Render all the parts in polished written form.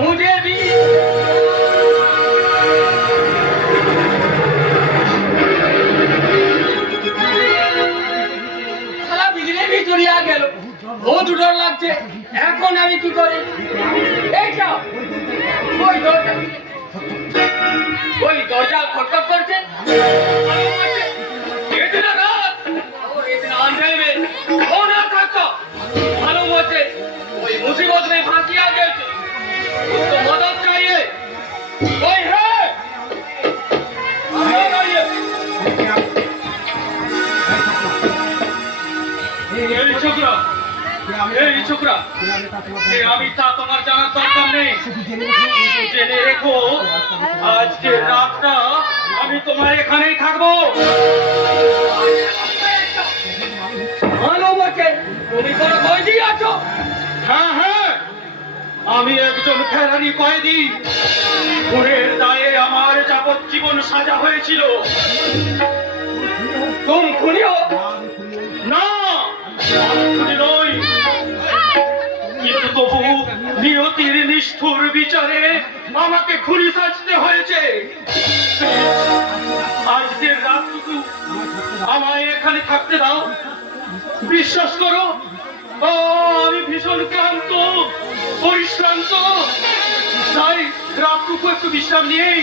मुझे भी साला बिजली भी चुरिया गेल बहुत डर লাগছে এখন আমি কি করি এই যাও ওই দরজা খটখট করছে इतना रात और इतना अंधेरे में कौन आ सकता मालूम होते कोई मुसीबत में फांसी आ गए उसको मदद चाहिए कोई है এই ছোকরা আমি তা তোমার জানার দরকার নেই জেনে রেখো আজকে রাতটা আমি তোমার এখানেই থাকবো ভালো বটে তুমি কোনো কয়েদি আছো হ্যাঁ হ্যাঁ আমি একজন ফেরারি কয়েদি খুনের দায়ে আমার যাবজ্জীবন সাজা হয়েছিল তুম খুনিও না খুনি নই কিন্তু তবু নিয়তির নিষ্ঠুর বিচারে আমাকে খুনি সাজতে হয়েছে আজকের রাতটুকু আমায় এখানে থাকতে দাও বিশ্বাস করো আমি ভীষণ ক্লান্ত পরিশ্রান্ত তাই রাতটুকু একটু বিশ্রাম নিয়েই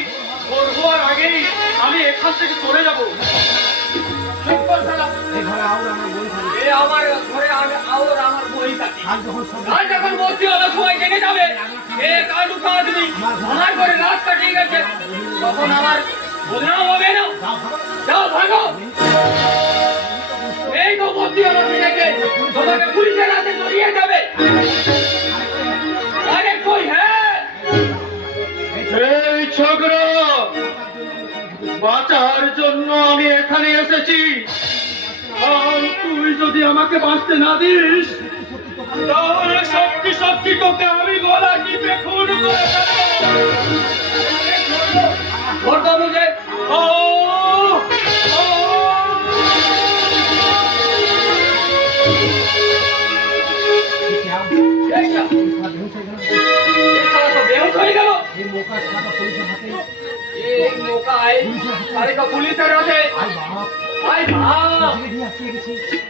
ভোর হওয়ার আগেই আমি এখান থেকে চলে যাবো আমার ঘরে আমার বই থাকে আর যখন বলছি ওরা সবাই জেনে যাবে আমার ঘরে রাত কাটিয়ে গেছে তখন আমার বদনাম হবে না যাও ভাগো এই তো বলছি আমাকে ডেকে তোমাকে পুলিশের হাতে ধরিয়ে যাবে আরে কই হ্যাঁ এই ছোকরা বাঁচার জন্য আমি এখানে এসেছি তুই যদি আমাকে বাঁচতে না দিস তাহলে সত্যি সত্যি তোকে আমি গলা টিপে খুন করে পুলিশের হাতে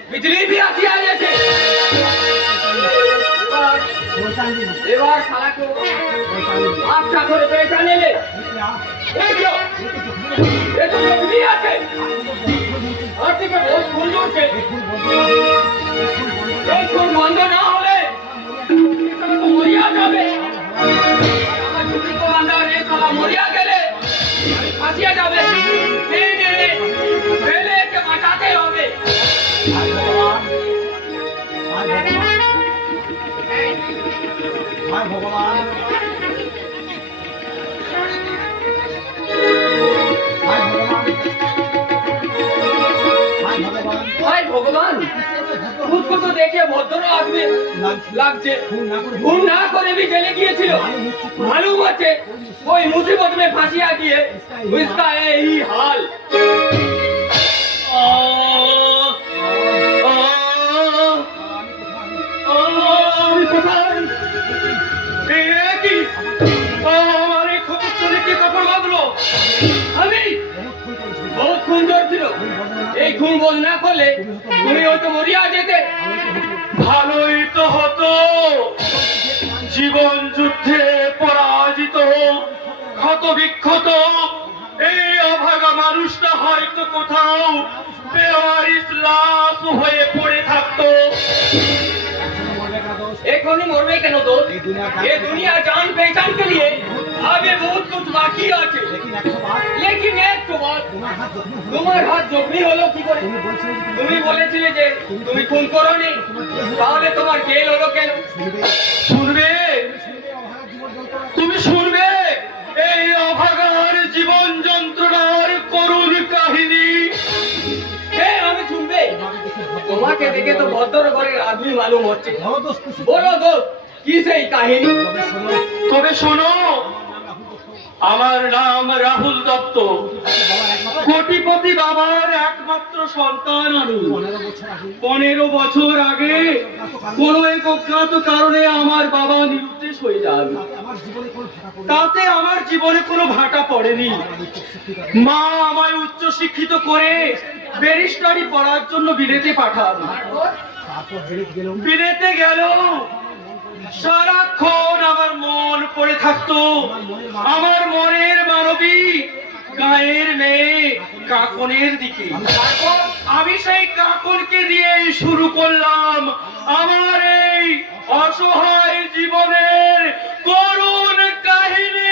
बिजली भी आती आ गए थे এবার শালা को আচ্ছা করে পहचाने ले এই जो ये तो बिजली আছে আর থেকে বহুত ফুল জুড়ছে এই ফুল বন্ধ না হলে এটা তো মরিয়া যাবে আমার ছুটি को अंदर ये শালা মরিয়া গেলে ফাঁসিয়া যাবে पहले के बचाते होंगे भाई भगवान खुद को तो देखिए भद्र आदमी লাগছে খুন না করে भी জেলে গিয়েছিল मालूम আছে कोई मुसीबत में फंसिया गए उसका यही हाल খুন বোঝ না করলে তুমি হয়তো মরিয়া যেতে ভালোই তো হতো জীবন যুদ্ধে পরাজিত ক্ষত বিক্ষত এই অভাগা মানুষটা হয়তো কোথাও বেওয়ারিশ লাশ হয়ে পড়ে থাকতো এখনই মরবে কেন দোস্ত ये दुनिया जान पहचान के लिए अभी बहुत कुछ बाकी আছে लेकिन एक तो बात তোমার হাত জখমি হলো কি করে তুমি বলেছিলে যে তুমি খুন করোনি তাহলে তোমার জেল হলো কেন শুনবে তুমি শুনবে এই অভাগার জীবন যন্ত্রণার করুণ কাহিনী আমি শুনবে তোমাকে দেখে তো ভদ্র ঘরের আদমি মালুম হচ্ছে বলো দোস্ত কি সেই কাহিনী তবে শোনো আমার নাম রাহুল দত্ত। কোটিপতি বাবার একমাত্র সন্তান আমি। 15 বছর আগে কোনো এক অজ্ঞাত কারণে আমার বাবা নিরুদ্দেশ হয়ে যান। তাতে আমার জীবনে কোনো ভাটা পড়েনি। মা আমায় উচ্চ শিক্ষিত করে ব্যারিস্টারি পড়ার জন্য বিলেতে পাঠান। বিলেতে গেল, সারাক্ষণ আমার মন পড়ে থাকতো আমার মনের মানবী গায়ের মেয়ে কাকনের দিকে। আমি সেই কাকনকে দিয়ে শুরু করলাম আমার এই অসহায় জীবনের করুণ কাহিনী।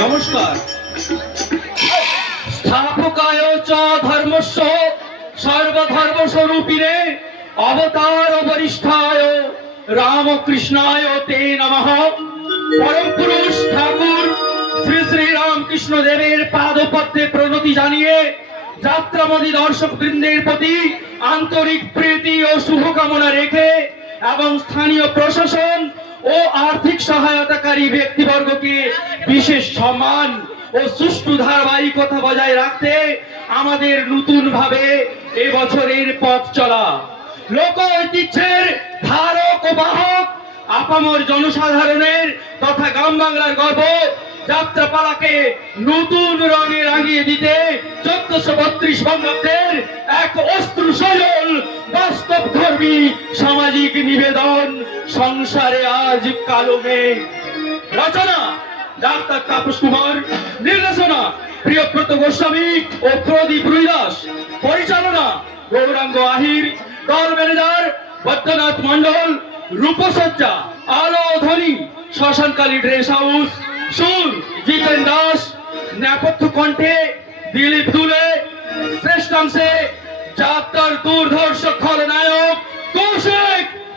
নমস্কার। স্থাপকায় চ ধর্মস্য সর্বধর্ম স্বরূপিণে অবতার বরিষ্ঠায় রামকৃষ্ণায় তে নমঃ। পরম পুরুষ ঠাকুর শ্রী শ্রী রামকৃষ্ণ দেবের পাদপদ্মে প্রণতি জানিয়ে যাত্রামোদী দর্শক বৃন্দের প্রতি আন্তরিক প্রীতি ও শুভকামনা রেখে এবং স্থানীয় প্রশাসন ও আর্থিক সহায়তাকারী ব্যক্তিবর্গকে বিশেষ সম্মান ও সুষ্ঠু ধারাবাহিকতা বজায় রাখতে আমাদের নতুন ভাবে এবছরের পথ চলা লোক ঐতিহ্যের ধারক ও বাহক আপামর জনসাধারণের তথা গ্রাম বাংলার গর্ব যাত্রাপালাকে নতুন রঙে রাঙিয়ে দিতে 1432 বঙ্গাব্দের এক অশ্রু সজল বাস্তব ধর্মী সামাজিক নিবেদন সংসারে আজ কালো মেঘ। রচনা ডাক্তার তাপস কুমার, নির্দেশনা প্রিয়ব্রত গোস্বামী ও প্রদীপ রুইদাস, পরিচালনা গৌরাঙ্গ আহির, দল ম্যানেজার বৈদ্যনাথ মন্ডল, রূপসজ্জা আলো ধ্বনি শ্মশানকালী ড্রেস হাউস, সুর জিতেন দাস, নেপথ্য কণ্ঠে দিলীপ দুলে, শ্রেষ্ঠাংশে যাত্রার দুর্ধর্ষ খলনায়ক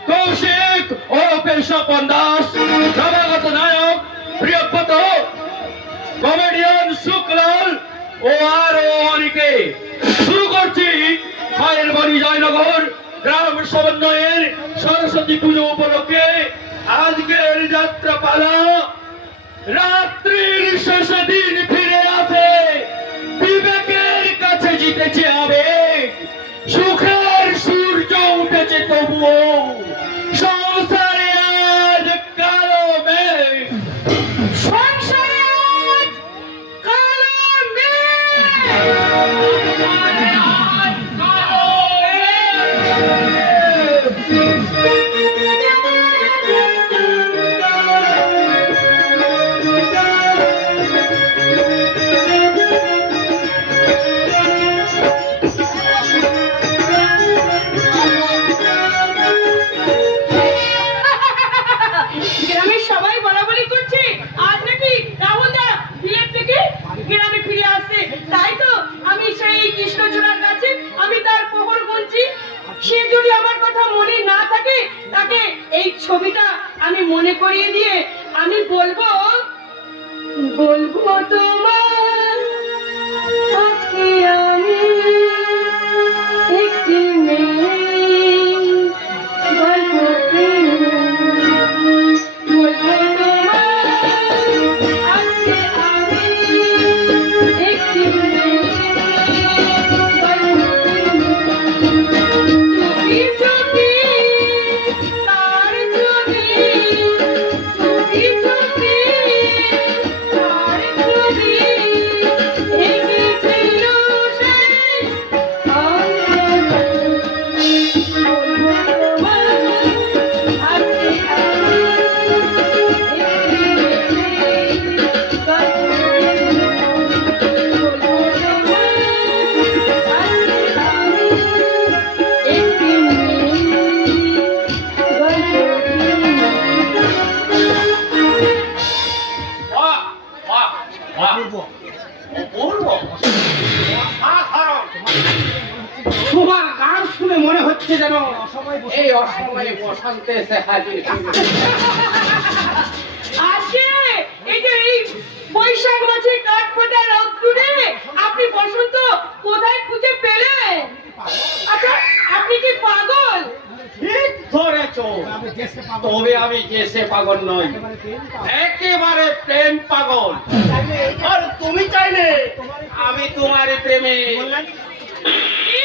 কৌশিক ও স্বপন দাস, নবাগত নায়ক প্রিয়ব্রত, কমেডিয়ান শুক্লাল ও আরো অনেকে। শুরু করছি মায়ের বাড়ি জয়নগর গ্রাম সমন্বয়ের সরস্বতী পুজো উপলক্ষে আজকের যাত্রাপালা। রাত্রির শেষ দিন ফিরে আসে, বিবেকের কাছে জিতেছে আবেগ, সুখের সূর্য উঠেছে তবুও সংসারে আজ কালো মেঘ। সংসারে আজ কালো গ্রামের সবাই বলাবলি করছে আজ নাকি রাহুল দা বিলেত থেকে গ্রামে ফিরে আসছে। তাই তো আমি সেই কৃষ্ণচূড়ার কাছে আমি তার প্রহর গুনছি। সে যদি আমার কথা মনে না থাকে তাকে এই ছবিটা আমি মনে করিয়ে দিয়ে আমি বলবো তোমার আজকে আমি একটি মেয়ে গল্প ছবি এই অসময়ে বসন্তে এসে হাজির। আজকে এই যে এই বৈশাখ মাসে কাঠ ফোটা রোদ্দুরে আপনি বসন্ত কোথায় খুঁজে পেলেন? আচ্ছা, আপনি কি পাগল? ঠিক ধরেছো, তবে আমি কেসে পাগল নই, একেবারে প্রেম পাগল। আর তুমি চাইলে আমি তোমার প্রেমে। কি?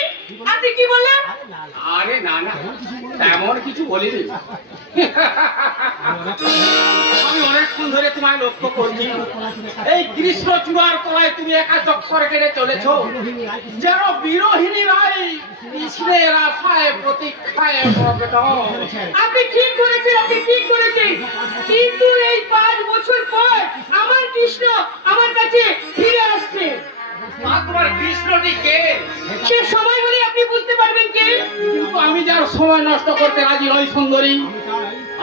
আপনি কি বললেন? আরে না না, তেমন কিছু বলিনি। আমি অনেকক্ষণ ধরে তোমায় লক্ষ্য করছি। এই কৃষ্ণ চূড়ার তলায় তুমি একা চক্কর কেটে চলেছ, যেন বিরোহিনী রাই কৃষ্ণের আশায় প্রতীক্ষায় মগ্ন। আপনি ঠিক করেছেন, আপনি ঠিক করেছেন। কিন্তু এই 5 বছর পর আমার কৃষ্ণ আমার কাছে ফিরে আসছে। আর তোমার কৃষ্ণটি কে? সে সময় হলে আপনি বুঝতে পারবেন কে। কিন্তু আমি যার সময় নষ্ট করতে রাজি নই সুন্দরী।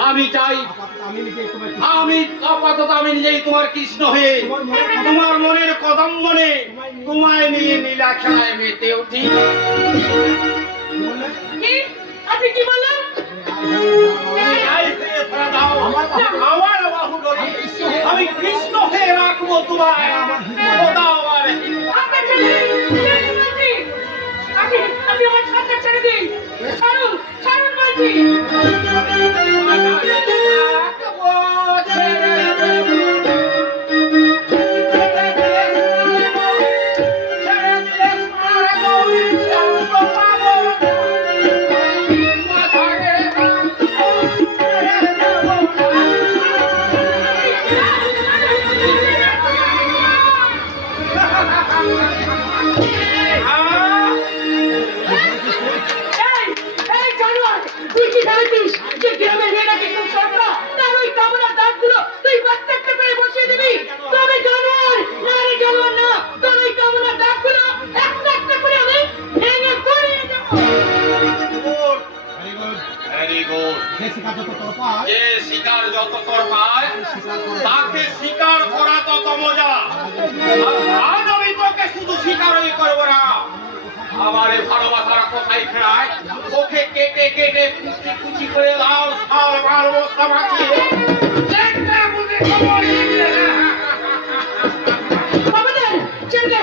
আমি চাই আমি আপাতত আমি নিজেই তোমার কৃষ্ণ হয়ে তোমার মনের কদম মনে তোমায় নিয়ে নীলা খেলায় মেতে উঠি। কি? আপনি কি বললেন? এই হয়ে ধরা দাও আমার বাহু ধরে আমি কৃষ্ণ হয়ে রাখবো তোমায় সদা আমার। আপনার ছেলে বলছি, আপনি আমার ছাড়টা ছেড়ে দিন। ছাড়ুন, ছাড়ুন বলছি। এই জানোয়ার, তুই কি ভেবেছিস যে গ্রামের মেয়েরাকে খুব সস্তা? তার ওই কামড়ার দাঁতগুলো তুই প্রত্যেকটা করে বসিয়ে দিবি? তবে জানোয়ার না রে, জানোয়ার না, তোর ওই কামড়ার দাঁতগুলো একটা একটা করে আমি ভেঙে গড়িয়ে দেবো। Very good. যে শিকার যত তোর পায় তাকে শিকার করা তত মজা। আজ আমি তোকে শুধু শিকারই করবো না, আমার এই ভালোবাসার কোথায় খেলায় ওকে কেটে কেটে কুচি কুচি করে লাল শাল মাল বস্তা মাখিয়ে একটা বুঝে খবর দিয়ে বাবাদের ছেড়ে দে।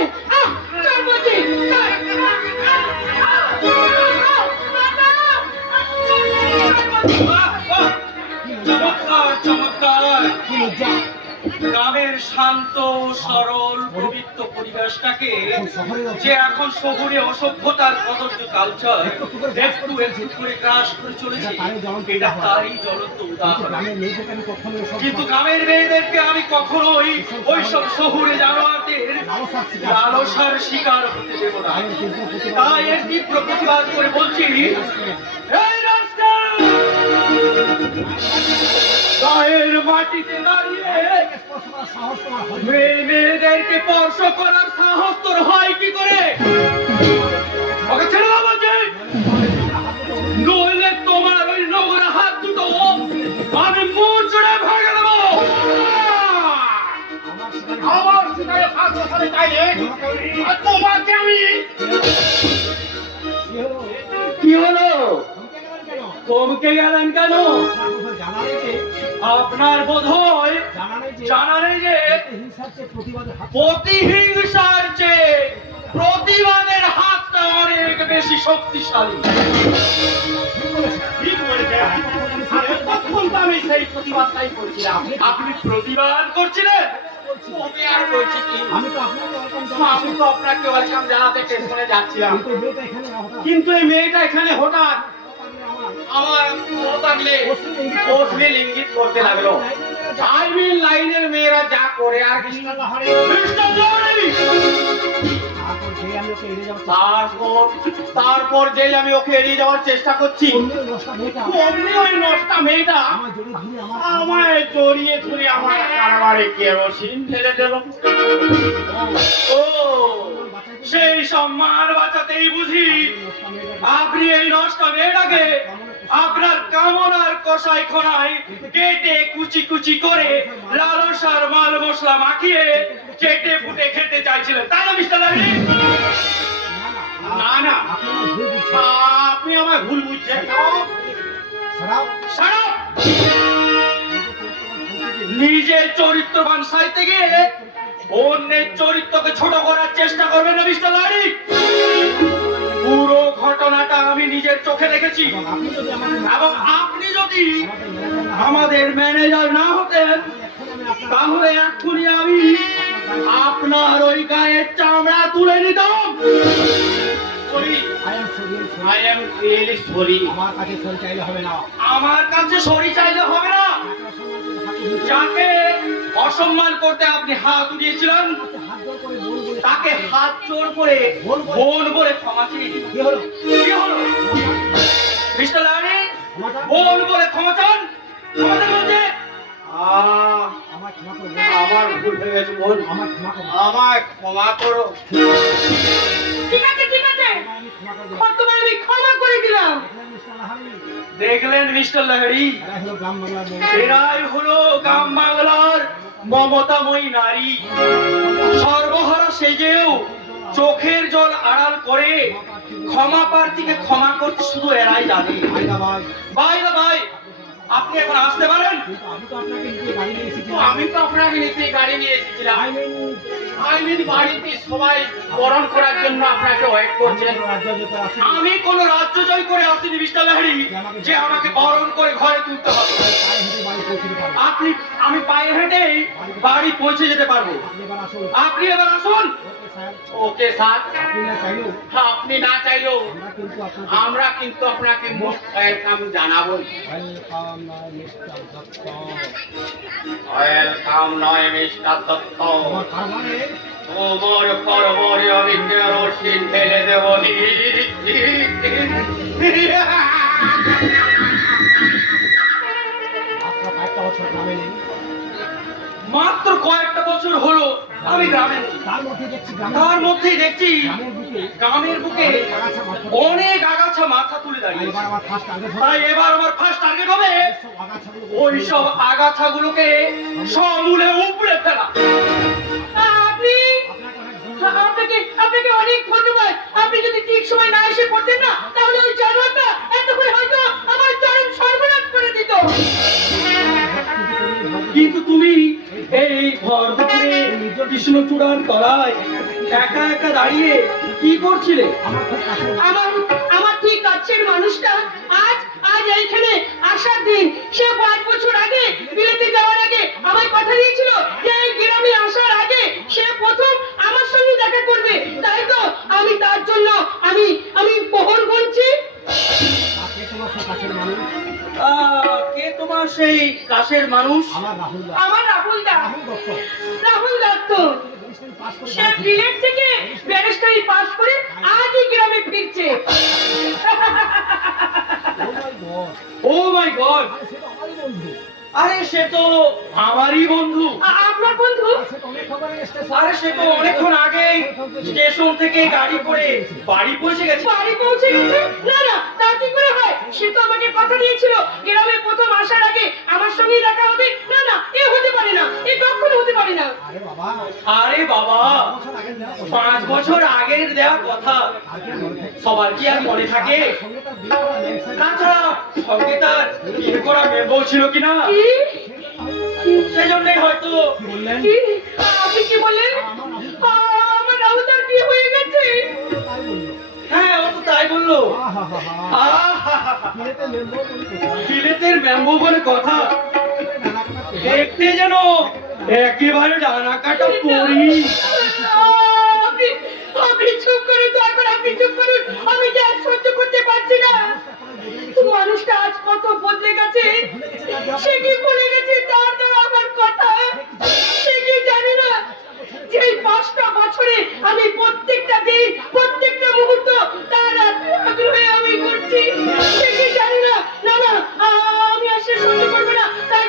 চল বলছি, চল। চমৎকার চমৎকার। গ্রামের শান্ত সরল পবিত্র পরিবেশটাকে যে এখন শহুরে অসভ্যতার কদর্য কালচার একটু একটু করে গ্রাস করে চলেছে, এটা তারই জ্বলন্ত উদাহরণ। কিন্তু গ্রামের মেয়েদেরকে আমি কখনোই ওইসব শহুরে জানোয়ারদের লালসার শিকার হতে দেব না। তাই এর তীব্র প্রতিবাদ করে বলছি, এই রাস্তায় গায়ের মাটিতে দাঁড়িয়ে মেয়েদেরকে স্পর্শ করার সাহস তোর হয় কি করে? ওকে ছেড়ে দাও বলছি, নইলে তোমার ওই নোংরা হাত দুটো আমি মন জুড়ে ভেঙে দেবো। আমার শিকারে হাত বসাতে চাইলে আর তোমাকে আমি কি হলো? চমকে গেলেন কেন? আপনার বোধ হয় জানা নেই যে প্রতিহিংসার চেয়ে প্রতিবাদের হাতটা অনেক বেশি শক্তিশালী। ঠিক বলেছেন। আরে তখন তো আমি সেই প্রতিবাদটাই করছিলাম। আপনি প্রতিবাদ করছিলেন? আমি আর বলছি কি, আমি তো আপনাকে ওয়েলকাম জানাতে স্টেশনে যাচ্ছিলাম, কিন্তু এই মেয়েটা এখানে হঠাৎ আমার থাকলে অশ্লীল ইঙ্গিত করতে লাগলো। আর্মির লাইনের মেয়েরা যা করে আর কি। তারপর যেই আমি ওকে এড়িয়ে যাওয়ার চেষ্টা করছি, অমনি ওই নষ্টা মেয়েটা আমায় জড়িয়ে ধরে আমার কারবারে কেরোসিন ঢেলে দিল। ও, সেই সম্মান বাঁচাতেই বুঝি আপনি এই নষ্ট মেয়েটাকে আপনার কামনার কষাই খোনায় কেটে কুচি কুচি করে লালসার মাল মশলা মাখিয়ে চেটে ফুটে খেতে চাইছিলেন, তাই না মিস্টার লারি? না না, আপনি আমায় ভুল বুঝছেন। ছাড়াও ছাড়ো। নিজের চরিত্রবান সাইতে গিয়ে অন্যের চরিত্রকে ছোট করার চেষ্টা করবেন না মিস্টার লারি। পুরো ঘটনাটা আমি নিজের চোখে দেখেছি এবং আপনি যদি আমাকে এবং আপনি যদি আমাদের ম্যানেজার না হতেন তাহলে এক্ষুনি আমি আপনার ওই গায়ের চামড়া তুলে নিতাম। I am really sorry. আমার কাছে সরি চাইলে হবে না। আমার কাছে সরি চাইলে হবে না। যাকে অসম্মান করতে আপনি হাত উঠিয়েছিলেন হাত জোর করে বল বলে তাকে হাত জোর করে বোন বলে ক্ষমা চেয়ে দিন। কি হলো? কি হলো মিস্টার লারি? বোন বলে ক্ষমা চান? ক্ষমা চান বলছে? আমার ক্ষমা করো। আমার ভুল হয়ে গেছে বোন, আমার ক্ষমা করো। আমায় ক্ষমা করো। ঠিক আছে ঠিক আছে, আমি ক্ষমা করে দিলাম। তোমায় আমি ক্ষমা করে দিলাম। দেখলেন মিস্টার লাহারি? দেখলেন মিস্টার লাহিড়ী, এরা হলো গ্রাম বাংলার লোক। এরাই হলো গ্রাম বাংলার মমতাময়ী নারী। সর্বহারা সেজেও চোখের জল আড়াল করে ক্ষমা প্রার্থীকে ক্ষমা করতে শুধু এরাই জানে। ভাইরা ভাই, ভাই না ভাই, আপনি এখন আসতে পারেন। কিন্তু আমি তো আপনাকে নিতে গাড়ি নিয়ে এসেছি। তো আমি তো আপনাকে নিতে গাড়ি নিয়ে এসেছিলাম। I mean, বাড়িতে সবাই বরণ করার জন্য আপনাকে ওয়েট করছেন। রাজ্য যেতে আসি। আমি কোন রাজ্য জয় করে আসিনি মিস্টার লাহিড়ী যে আমাকে বরণ করে ঘরে তুলতে হবে। পায়ে হেঁটে বাড়ি পৌঁছে দিতে পারবো। আমি পায়ে হেঁটেই বাড়ি পৌঁছে যেতে পারবো। আপনি এবার আসুন। আপনি এবার আসুন। ওকে স্যার, ওকে স্যার, আপনি না চাইলেও আপনি না চাইলেও আমরা কিন্তু আপনাকে মোস্ট ওয়েলকাম জানাবো। Welcome mister Dutta. ওয়েলকাম নয় মিস্টার দত্ত, আমার তার মানে তোমার করবরে আমি কেরোসিন ঢেলে দেব। আপনার কয়েকটা বছর গ্রামে নেই। মাত্র কয়েকটা বছর হলো আমি গ্রামে নেই। তার মধ্যে দেখছি তার মধ্যেই দেখছি গ্রামের বুকে গ্রামের বুকে অনেক আগাছা মাথা তুলে দাঁড়িয়ে। এবার আমার ফার্স্ট টার্গেট হবে তাই এবার আমার ফার্স্ট টার্গেট হবে সব আগাছাগুলো ওই সব আগাছাগুলোকে সমূলে উপড়ে ফেলা। আপনি আপনাকে অনেক ধন্যবাদ। আপনাকে অনেক ধন্যবাদ। আপনি যদি ঠিক সময় না এসে পড়তেন না তাহলে ওই জানোয়ারটা এতক্ষণ হয়তো আমার চরম সর্বনাশ করে দিত। কিন্তু তুমি এই ভর দুপুরে কৃষ্ণচূড়ার তলায় একা একা দাঁড়িয়ে কি করছিলে? আমার খুব কাছে আমার আমার ঠিক কাছের মানুষটা আজ আজ এইখানে আসার দিন। সে 5 বছর আগে বিলেতে যাওয়ার আগে আমায় কথা দিয়েছিল যে এই গ্রামে আসার আগে সে প্রথম আমার সঙ্গে দেখা করবে। তাই তো আমি তার জন্য আমি প্রহর গুনছি। তাকে তোমার খুব কাছের মানুষ। কে তোমার সেই কাছের মানুষ? আমার রাহুল দা। আমার রাহুল দা, রাহুল দত্ত। রাহুল দত্ত। ব্যারিস্টারি পাস করে সে বিলেত থেকে ব্যারিস্টারি পাস করে আজই গ্রামে ফিরছে। ও মাই গড, ও মাই গড, আরে সে তো আমারই বন্ধু। আরে সে তো আমারই বন্ধু। আপনার বন্ধু? আর সে তো অনেক খবর এসেছে। আরে সে তো অনেকক্ষণ আগে স্টেশন থেকে গাড়ি করে বাড়ি পৌঁছে গেছে। বাড়ি পৌঁছে গেছে? না না, তা কি করে হয়? সে তো আমাকে কথা দিয়েছিল গ্রামে প্রথম আসার আগে আমার সঙ্গেই দেখা হবে। না না, এ হতে পারে না, এ কখনো হতে পারে না। আরে বাবা, আরে বাবা, 5 বছর আগের দেওয়া কথা সবার কি আর মনে থাকে? তাছাড়া সঙ্গে তার বিয়ে করা মেয়েও ছিল কিনা, কি? সেই জন্যই হয়তো বললেন কি? আপনি কি বললেন? আমার রাহুলদার বিয়ে হয়ে গেছে। তাই বললো। হ্যাঁ ও তো তাই বললো। আহাহাহা। আহাহাহা, বিলেতে লেম্বো বলে কোথায়? বিলেতের ম্যাম্বো বলে কথা, নানা কাটা চেহারা। দেখতে যেন একেবারে ডানা কাটা পরি। আপনি আপনি চুপ করুন, দয়া করে আপনি চুপ করুন। আমি যে আর সহ্য করতে পারছি না। মানুষটা আজ কত বদলে গেছে। সে কি ভুলে গেছে তার দেওয়া আমার কথা? সে কি জানে না যে এই 5টা বছরে আমি প্রত্যেকটা দিন প্রত্যেকটা মুহূর্ত তার আগ্রহে আমি করছি? সে কি জানে না? না না, আমি আর সে সহ্য করবো না। তাই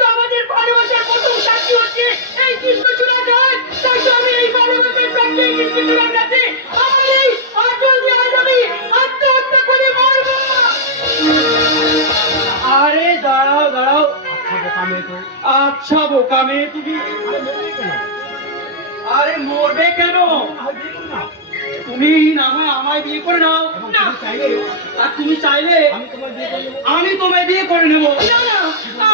তো আমাদের ভালোবাসার প্রথম সাক্ষী হচ্ছে এই কৃষ্ণচূড়া গাছ। তাই তো আমি এই ভালোবাসার সাক্ষী এই কৃষ্ণচূড়া গাছে আমার এই আঁচল দিয়ে আজ আমি আত্মহত্যা করে মারবো। আরে দাঁড়াও দাঁড়াও, আচ্ছা বোকা মেয়ে তো। আচ্ছা বোকা মেয়ে তুমি। আরে মরবে কেন? আরে মরবে কেন? না হয় বিয়ে করে নাও। তুমি না হয় আমায় বিয়ে করে নাও, এবং তুমি চাইলে আর তুমি চাইলে আমি তোমার বিয়ে করে নেবো। আমি তোমায় করে নেব। না না,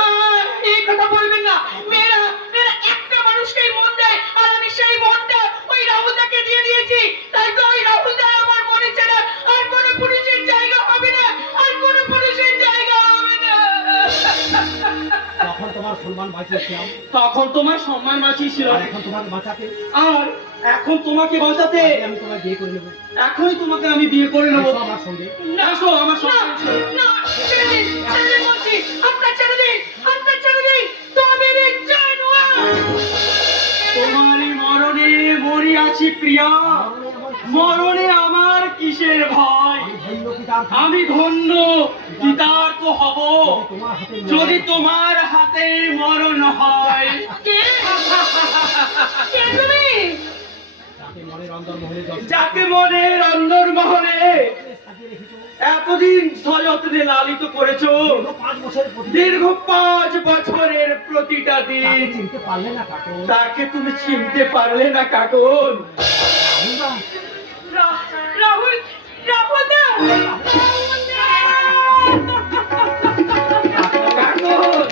এই কথা বলবেন না। মেয়েরা মেয়েরা একটা মানুষকেই মন দেয়, আর আমি সেই মনটা ওই রাহুলদাকে দিয়ে দিয়েছি। তাই তো ওই রাহুলদা আমার মনে ছাড়া আর কোনো পুরুষের জায়গা হবে না, আর কোনো পুরুষের জায়গা হবে না। তখন তোমার সম্মান বাঁচিয়েছিলাম, তখন তোমার সম্মান বাঁচিয়েছিল, আর এখন তোমাকে বাঁচাতে আর এখন তোমাকে বাঁচাতে আজকে আমি তোমায় বিয়ে করে নেবো। এখনই তোমাকে আমি বিয়ে করে নেব। এসো আমার সঙ্গে। আসো আমার না, সঙ্গে এসো। না, ছেড়ে দিন, ছেড়ে দিন বলছি। আপনার ছেড়ে দিন, আপনার ছেড়ে দিন। তো মেরে জানোয়ার। তোমারই মরণে মরিয়াছি প্রিয়া, মরণে আমার কিসের ভয়? আমি ধন্য পিতার আমি ধন্য কৃতার্থ হব তোমার হাতে যদি তোমার হাতে মরণ হয়। কে? কে তুমি? যাকে মনের অন্তর্মহলে যাকে মনের অন্দরমহলে সাজিয়ে রেখেছো, এতদিন সযত্নে লালিত করেছো, 5 বছরের প্রতি দীর্ঘ 5 বছরের প্রতিটা তাকে দিন, চিনতে পারলে না কাকু। তাকে তুমি চিনতে পারলে না কাকন। রাহুল, রাহুল দা, রাহুল দা। কাকন,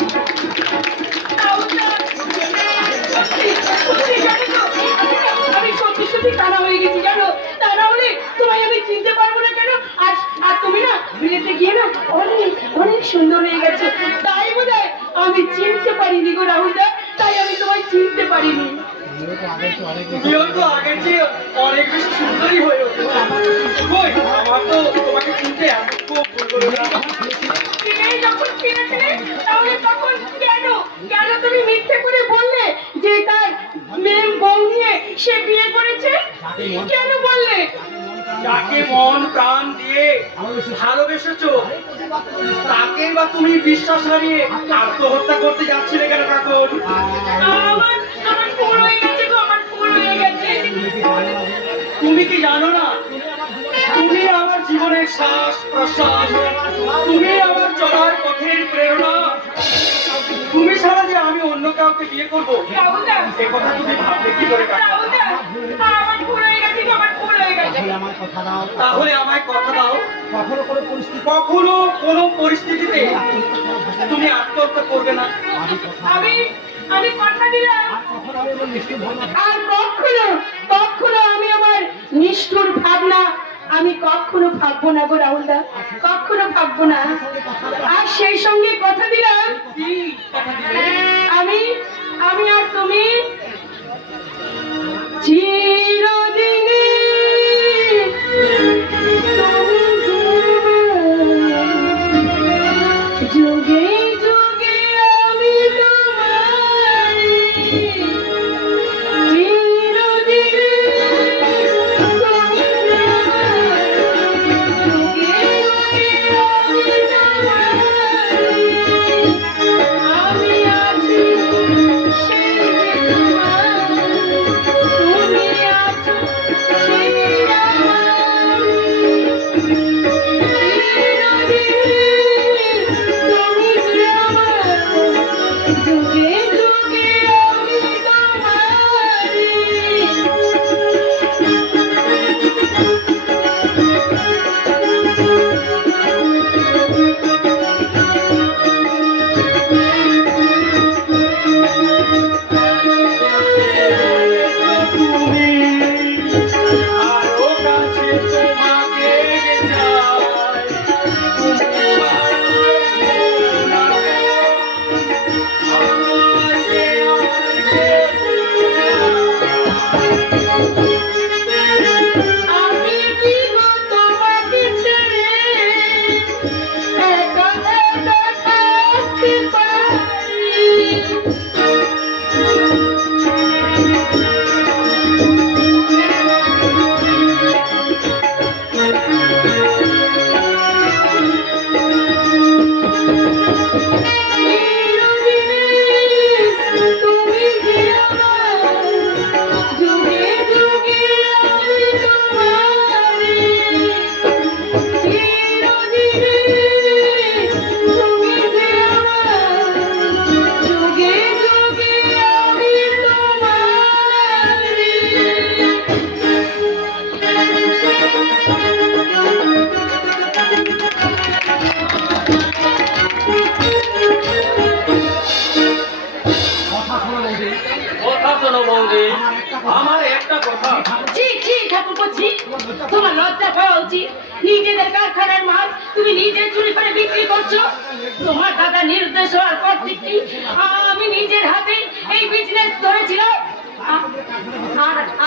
আমি সত্যি সত্যি কানা হয়ে গেছি জানো। তা না হলে তোমায় আমি চিনতে পারবো না কেন? আর আর তুমি না বিলেতে গিয়ে না অনেক অনেক সুন্দর হয়ে গেছে। তাই বোধহয় আমি চিনতে পারিনি গো রাহুলদা, তাই আমি তোমায় চিনতে পারিনি। তুমিও তো আগের চেয়ে অনেক বেশি সুন্দরী হয়ে উঠেছো। কই, আমার তো তোমাকে চিনতে এতক্ষণ হলো না। তুমি যখন কিনেছিলে তাহলে তখন কেন কেন তুমি মিথ্যে করে বললে যে তার মেয়ে বউ নিয়ে সে বিয়ে করেছে? কেন বললে? যাকে মন প্রাণ দিয়ে ভালোবেসেছো, তাকে বা তুমি বিশ্বাস হারিয়ে আত্মহত্যা করতে যাচ্ছিলে কেন কাকন? আমার আমার ভুল হয়ে গেছে গো, আমার ভুল হয়ে গেছে। তুমি কি জানো না, তুমি আমার জীবনের শ্বাস প্রশ্বাস, তুমি আমার চলার পথের প্রেরণা। তুমি ছাড়া যে আমি অন্য কাউকে বিয়ে করবো, রাহুলদা, সে কথা তুমি ভাবলে কি করে কাকন? রাহুলদা, আমার ভুল হয়ে গেছে গো, আমার ভুল হয়ে গেছে। তাহলে আমার কথা দাও, তাহলে আমায় কথা দাও, কখনো কোনো পরিস্থিতি কখনো কোনো পরিস্থিতিতে তুমি আত্মহত্যা করবে না। আমি কথা আমি আমি কথা দিলাম, আর কখনো আমি এমন নিষ্ঠুর ভাবনা আর কখনো কখনো আমি আমার নিষ্ঠুর ভাবনা আমি কখনো ভাববো না গো রাহুলদা, কখনো ভাববো না। আর সেই সঙ্গে কথা দিলাম কি কথা দিলে? আমি আমি আর তুমি চিরদিনে যুগে যুগে আমি তোমারি চিরদিনে যুগে যুগে আমি তোমারি আমি আছি সেই তোমার তুমি আছো সেই আমার চিরদিন তুমি আমার একটা কথা, ছি ছি ঠাকুরপো ছি, তোমার লজ্জা পাওয়া উচিত। নিজেদের কারখানার মাল তুমি নিজে চুরি করে বিক্রি করছো। তোমার দাদা নির্দেশ হওয়ার পর থেকে আমি নিজের হাতে এই বিজনেস ধরেছিলাম।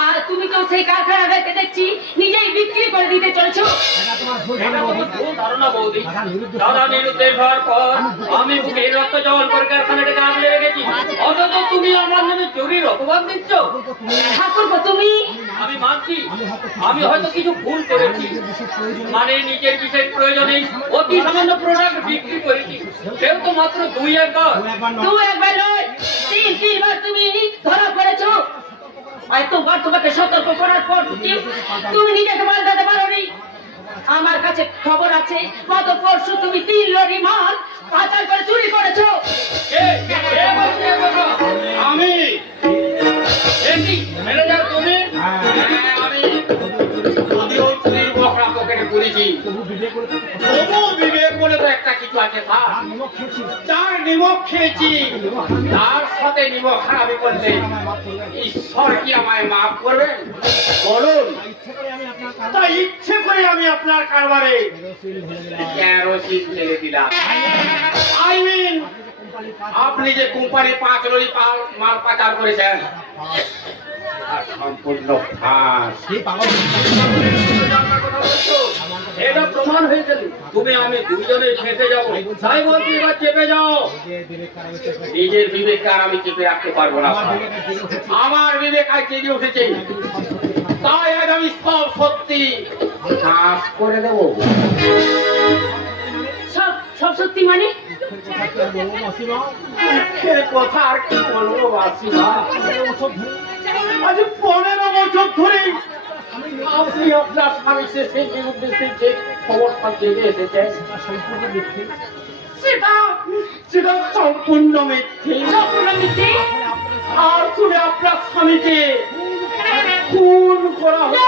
আর তুমি তো সেই কারখানা দেখতে দেখছি নিজেই বিক্রি করে দিতে চলেছো। এটা তোমার ভুল ধারণা বৌদি। দাদা নিরুদ্দেশ হওয়ার পর আমি বুকে রক্ত জল করে কারখানাটাকে আগলে রেখেছি, অথচ তুমি আমার নামে চুরির অপবাদ দিচ্ছ। ঠাকুরপো তুমি আমি মানছি আমি হয়তো কিছু ভুল করেছি, মানে নিজের বিশেষ প্রয়োজনে অতি সামান্য প্রোডাক্ট বিক্রি করেছি, সেও তো মাত্র 2-1 বার। দু একবার নয়, তিনবার তুমি ধরা পড়েছো। এতবার তোমাকে সতর্ক করার পর তুমি নিজেকে পাল্টাতে পারোনি। আমার কাছে খবর আছে গত পরশু তুমি 3 লরি মাল পাচার করে চুরি করেছো। কে বলছে এ কথা? আমি এমনি ম্যানেজার তুমি? আমি ওই চুরির বকরা পকেটে করেছি। তবু বিবেক বলে তো একটা কিছু আছে স্যার। চার নিমক খেয়েছি, তার সাথে নিমক খারাপি করলে ঈশ্বর কি আমায় মাফ করবেন বলুন? তাই ইচ্ছে করে আমি আপনার কারবারে কেরোসিন ঢেলে দিলাম। আই মিন আপনি যে কোম্পানি 5 লরি মাল পাচার করেছেন তার সম্পূর্ণ ফাঁস। এটা প্রমাণ হয়ে গেল তুমি আমি দুজনে ফেঁসে যাবো, তাই বলছি এবার চেপে যাও। নিজের বিবেককে আর আমি চেপে রাখতে পারবো না স্যার। আমার বিবেক আজ জেগে উঠেছে, তাই আজ আমি সব সত্যি ফাঁস করে দেবো। সব সব সত্যি মানে সে কথা আর কি বলবো মাসিমা। আজ 15 বছর ধরে আপনি আপনার স্বামীর সেই উদ্দেশ্যে যে খবরটা জেগে এসেছেন সেটা সেটা সম্পূর্ণ মিথ্যে। সম্পূর্ণ মিথ্যে। আর শুনে আপনার স্বামীকে খুন করা হয়।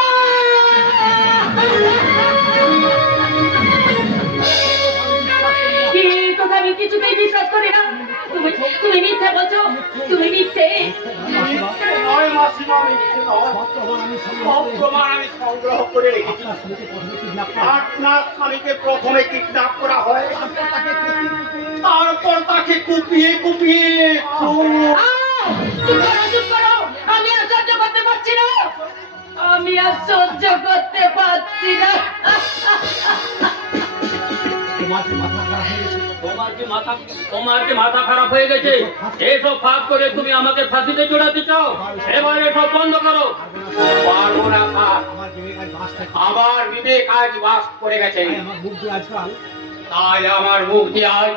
এই কথা আমি কিছুতেই বিশ্বাস করি না। তুমি মিথ্যে বলছো, তুমি মিথ্যে। নয় মাসিমা, মিথ্যে নয়। সব প্রমাণ আমি সংগ্রহ করে রেখেছি। আপনার স্বামীকে প্রথমে কিডন্যাপ করা হয়, তারপর তাকে কুপিয়ে কুপিয়ে খুন। চুপ করো, চুপ করো। আমি আর সহ্য করতে পারছি না। আমি আর সহ্য করতে পারছি না। তোমার কি মাথা খারাপ হয়ে গেছে? এসব ফাঁক করে তুমি আমাকে ফাঁসিতে চড়াতে চাও? এবার এসব বন্ধ করো। পারবো না স্যার, আমার বিবেক আজ বাস করে গেছে, তাই আমার মুখ দিয়ে আজ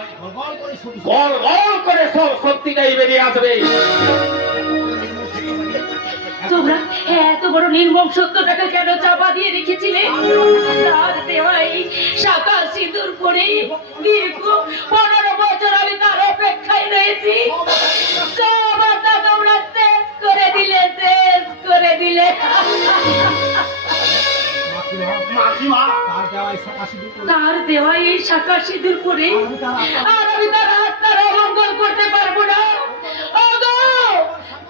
গল গল করে সব সত্যিটাই বেরিয়ে আসবে। তোমরা এত বড় নির্মম সত্যটাকে কেন চাপা দিয়ে রেখেছিলে? তার দেওয়াই শাখা সিঁদুর পরে দীর্ঘ 15 বছর আমি তার অপেক্ষায় রয়েছি। সবটা তোমরা শেষ করে দিলে, শেষ করে দিলে। তার দেওয়াই এই শাখা সিঁদুর পরে আর আমি তার আত্মার অমঙ্গল করতে পারবো না। ওগো,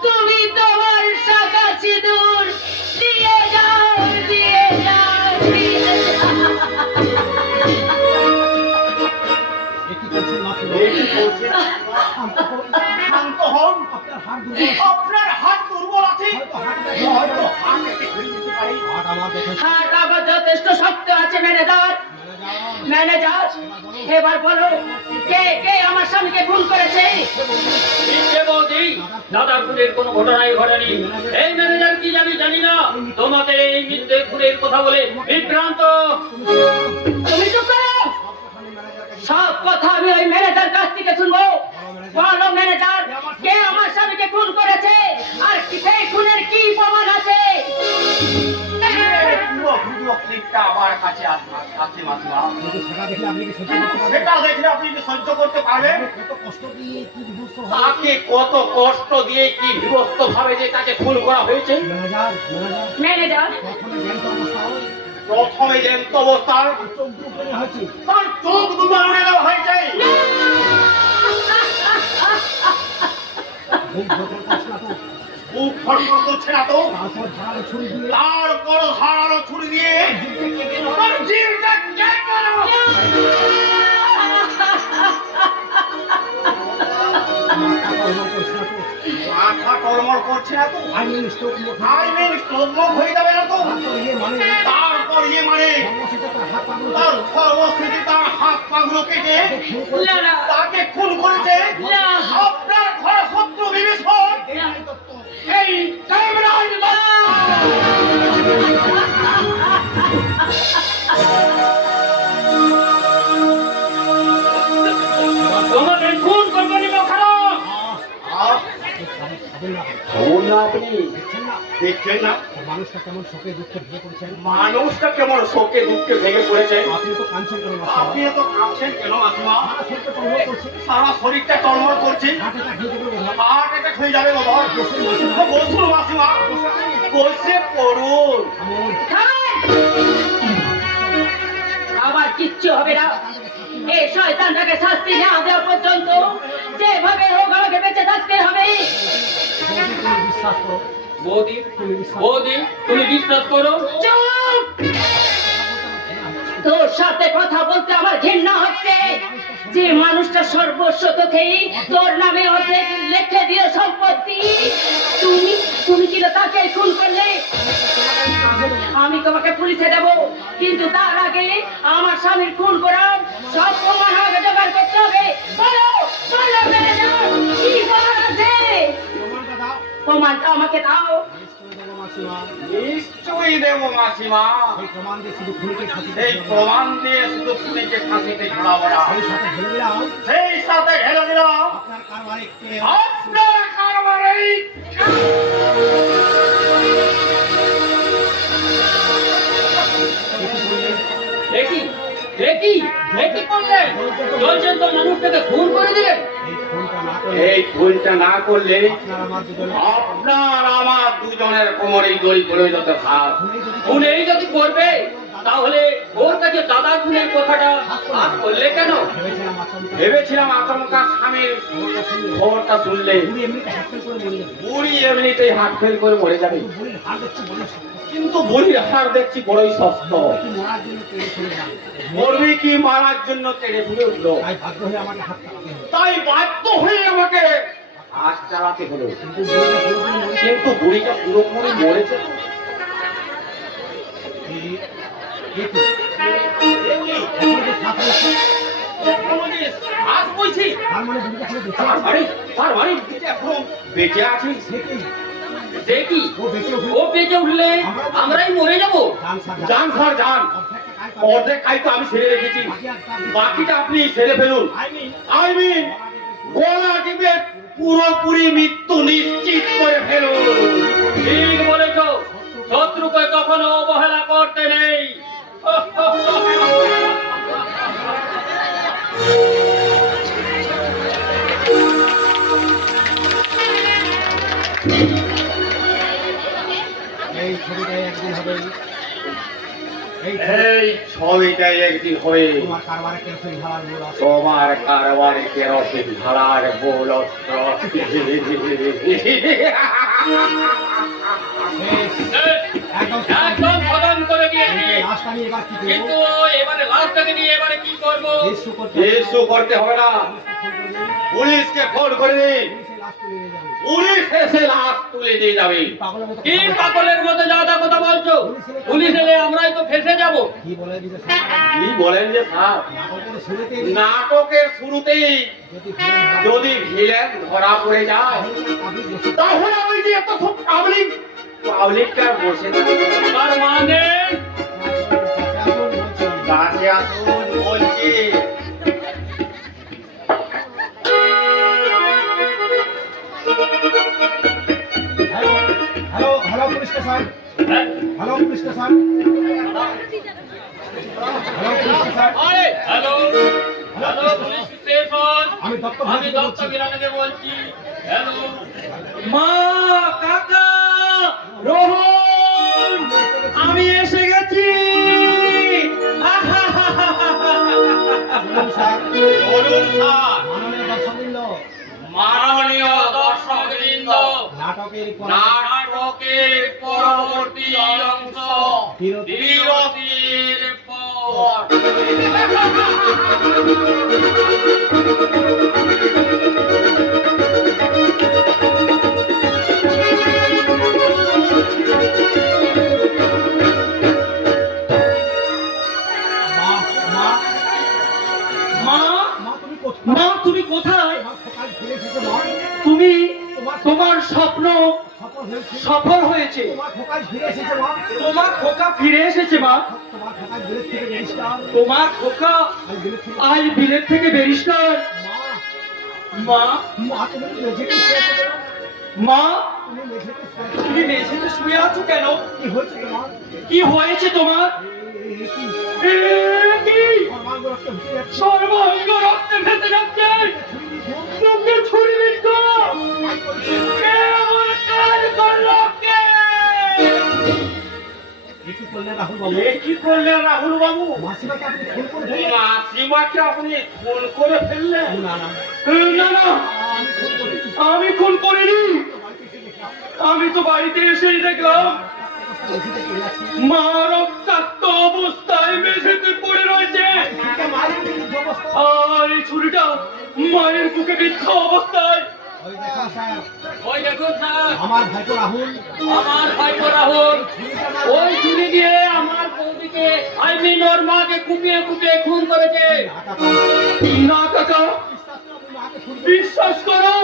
তুমি তোমার শাখা সিঁদুর দিয়ে যাও, দিয়ে যাও, দিয়ে যাও। শান্ত হন। আপনার হাত দুর্বল আছে। হয়তো হাত একটু ঘুরিয়ে দিতে পারি। হাত আমার যথেষ্ট শক্ত আছে ম্যানেজার। ম্যানেজার, এবার বলো কে কে আমার স্বামীকে খুন করেছে? মিথ্যে বৌদি, দাদা খুনের কোনো ঘটনাই ঘটেনি। এই ম্যানেজার কি জানি না তোমাদের এই মিথ্যে খুনের কথা বলে বিভ্রান্ত। তুমি চুপ করো। সব কথা আমি ওই ম্যানেজার কাছ থেকে শুনবো। বলো ম্যানেজার, কে আমার স্বামীকে খুন করেছে আর সেই খুনের কি প্রমাণ আছে? পুরো ভিডিও ক্লিপটা আমার কাছে আছে মাসিমা। সেটা দেখলে আপনি কি সহ্য করতে পারবেন? তাকে কত কষ্ট দিয়ে কি বিভক্ত ভাবে যে তাকে খুন করা হয়েছে। ম্যানেজার, প্রথমে জ্যান্ত অবস্থায় তার চোখ দুটো উড়ে দেওয়া হয়েছে। বুক ফটফট করছে। করছে না তো? তারপর ধারালো ছুরি দিয়ে তার জীবটা কেটে নেবো। মাথা টলমল করছে না তো? I mean stroke মুখ হয়ে যাবে না তো? তারপর ইয়ে মানে তার সর্বশেষে তার হাত পাগুলো কেটে না। তাকে খুন করেছে না। আপনার ঘরে শত্রু বিভীষণ এই দেবরাজ তোমাকে খুন করবো নি খারাপ। আপনি দেখছেন না মানুষটা কেমন শোকে দুঃখে ভেঙে পড়েছেন। মানুষটা কেমন শোকে দুঃখে ভেঙে পড়েছে। আপনি তো কাঁদছেন কেন আপনি তো কাঁদছেন কেন মাসিমা? টলমল করছে, সারা শরীরটা টলমল করছে। হার্ট অ্যাটাক হয়ে যাবে বোধহয়। বসুন মাসিমা, বসে পড়ুন। আমার কিচ্ছু হবে না। এই শয়তানটাকে শাস্তি না দেওয়া পর্যন্ত যেভাবে হোক আমাকে বেঁচে থাকতে হবে। বিশ্বাস করো, বৌদি বৌদি তুমি বিশ্বাস করো। চুপ! তোর সাথে কথা বলতে আমার ঘৃণা হচ্ছে। যে মানুষটা সর্বস্ব তোকেই তোর নামে অর্ধেক লিখে দিয়ে সম্পত্তি, তুমি কি না তাকে খুন করলে? আমি তোমাকে পুলিশে দেব, কিন্তু তার আগে আমার স্বামীর খুন করার সব প্রমাণ আমাকে জোগাড় করতে হবে। বলো বলো ম্যানেজার, কি প্রমাণ আছে? প্রমাণটা আমাকে দাও। নিশ্চয়ই দেব মাসিমা। এই প্রমাণ দিয়ে শুধু খুনিকে ফাঁসিতে এই ঝুলাবো। প্রমাণ দিয়ে শুধু খুনিকে ফাঁসিতে ঝুলাবো না, সেই সাথে বলে দিলাম সেই সাথে ঢেলে দিলাম আপনার কারবারে আপনার কারবারেই একই একই একই করলেন। বলছেন তো মানুষটাকে খুন করে দিলেন। এই ফোনটা না করলে এই খুনটা না করলে আপনার আমার দুজনে আপনার আমার দুজনের কোমরেই দড়ি পড়ে যেতে ভাত। খুন এই যদি করবে তাহলে ওর কাছে দাদা খুনের কথাটা আজ করলে কেন? ভেবেছিলাম আচমকা ভেবেছিলাম আচমকা স্বামীর খবরটা শুনলে বুড়ি এমনিতে হাত ফেল করে মরে যাবে, বুড়ি এমনিতেই হাত ফেল করে মরে যাবে। বুড়ির হাত দেখছি বড় শক্ত, কিন্তু বুড়ির হাড় দেখছি বড়ই শক্ত। কি মরার জন্য তৈরি করে যাবে। মরবি কি মারার জন্য তেড়ে ফুলে উঠলো। তাই বাধ্য হয়ে আমাকে হাত চালাতে হলো। তাই বাধ্য হয়ে আমাকে হাত চালাতে হলো। কিন্তু বুড়িটা পুরোপুরি মরে কিন্তু বুড়িটা পুরোপুরি মরেছে। গেছে। এখন যে শ্বাস নিচ্ছে, আজ বলছি তার মানে বুড়িটা এখনো বেঁচে তার আছে। মানে বুড়িটা এখন বেঁচে আছে। সে কি? সে কি ও বেঁচে উঠলো। ও বেঁচে উঠলে আমরাই মরে যাব। জান সার জান। যান স্যার যান, অর্ধেকটা কাজ অর্ধেক কাজ তো পাবে। আমি সেরে রেখেছি, বাকি একটা আপনি- বাকিটা আপনি সেরে ফেলুন। I mean, গলা টিপে পুরোপুরি মৃত্যু নিশ্চিত করে ফেলুন। ঠিক বলেছ, শত্রুকে কখনো অবহেলা করতে নেই। এই ছবিটাই একদিন হবে। এই এই ছবিটাই একদিন হয়ে তোমার কারবারে কেরোসিন ঢালার মূল আছে। তোমার কারবারে কেরোসিন ঢালার মূল অস্ত্র। শেষ। একদম একদম খতম করে দিয়েছি। এই লাশটা নিয়ে এবার কি করবো? কিন্তু এবারে লাশটাকে নিয়ে এবারে কি করব? ইস্যু করতে কিছু করতে হবে না, পুলিশকে ফোন করে দিন, পুলিশে লাশ তুলে নিয়ে যাবে। পুলিশ এসে লাশ তুলে দিয়ে যাবে। পাগলের মতো কি কথা বলে। পাগলের মতো যাওয়া কথা বলছো? পুলিশ এলে আমরাই তো ফেসে যাব। কি বলে দিতে কি বলেন যে স্যার, নাটকের শুরুতে নাটকের শুরুতেই যদি ভিলেন হয়, যদি ভিলেন ধরা পড়ে যায় আপনি বসে তাহলে ওই যে এত সব পাবলিকটা বসে থাকে। তার মানে কাছে আসুন বলছি। Hello hello hello police station, hello police station, hello police station. Hello hello police station, আমি দত্ত আমি দত্ত বিরা থেকে বলছি। হ্যালো মা, কাকা, রোহন, আমি এসে গেছি। বলুন স্যার, বলুন স্যার, মাননীয় দর্শকবৃন্দ, মাননীয় দর্শকবৃন্দ, নাটকের নাটক নাটকের পরবর্তী অংশ বিরতির পর। মা মা মা, মা তুমি কোথায়? মা তুমি কোথায়? তোমার খোকায় ফিরে এসেছে মা। তুমি, তোমার স্বপ্ন সফল হয়েছে। সফল হয়েছে। তোমার খোকায় ফিরে এসেছে মা। তোমার খোকা ফিরে এসেছে মা। তোমার খোকায় বিলেত থেকে ব্যারিস্টার। তোমার খোকা আর বিলেত থেকে আজ বিলেত থেকে ব্যারিস্টার। মা মা, মা তুমি মেঝেতে শুয়ে আছো কেন? মা তুমি মেঝেতে শুয়ে আছো। তুমি মেঝেতে শুয়ে আছো কেন? কি হয়েছে তোমার? কি হয়েছে তোমার? কি এ কি? সর্বাঙ্গ রক্তে ভেসে যাচ্ছে। সর্বাঙ্গ রক্তে ভেসে যাচ্ছে। মুখে ছুরি বিদ্ধ। কে এমন কাজ করলো কে? এ কি করলেন রাহুল বাবু? এ কি করলেন রাহুল বাবু? মাসিমাকে আপনি খুন করে ফেললেন? মাসিমাকে আপনি খুন করে ফেললেন? না না না না, আমি খুন করিনি। আমি খুন করিনি। বাড়িতে এসে দেখলাম আমি তো বাড়িতে এসেই দেখলাম মেঝেতে পড়ে আছে। মা রক্তাক্ত অবস্থায় মেঝেতে পড়ে রয়েছে। ছুরিটা মায়ের কি অবস্থা? আর এই ছুরিটা মায়ের বুকে বিদ্ধ অবস্থায়। ওই দেখুন স্যার, ওই দেখুন স্যার, আমার ভাইপো রাহুল আমার ভাইপো রাহুল ছুরিটা না ওই ছুরি দিয়ে আমার বৌদিকে আইমিন ওর মাকে কুপিয়ে কুপিয়ে খুন করেছে। ঢাকা পান। না কাকা, বিশ্বাস করে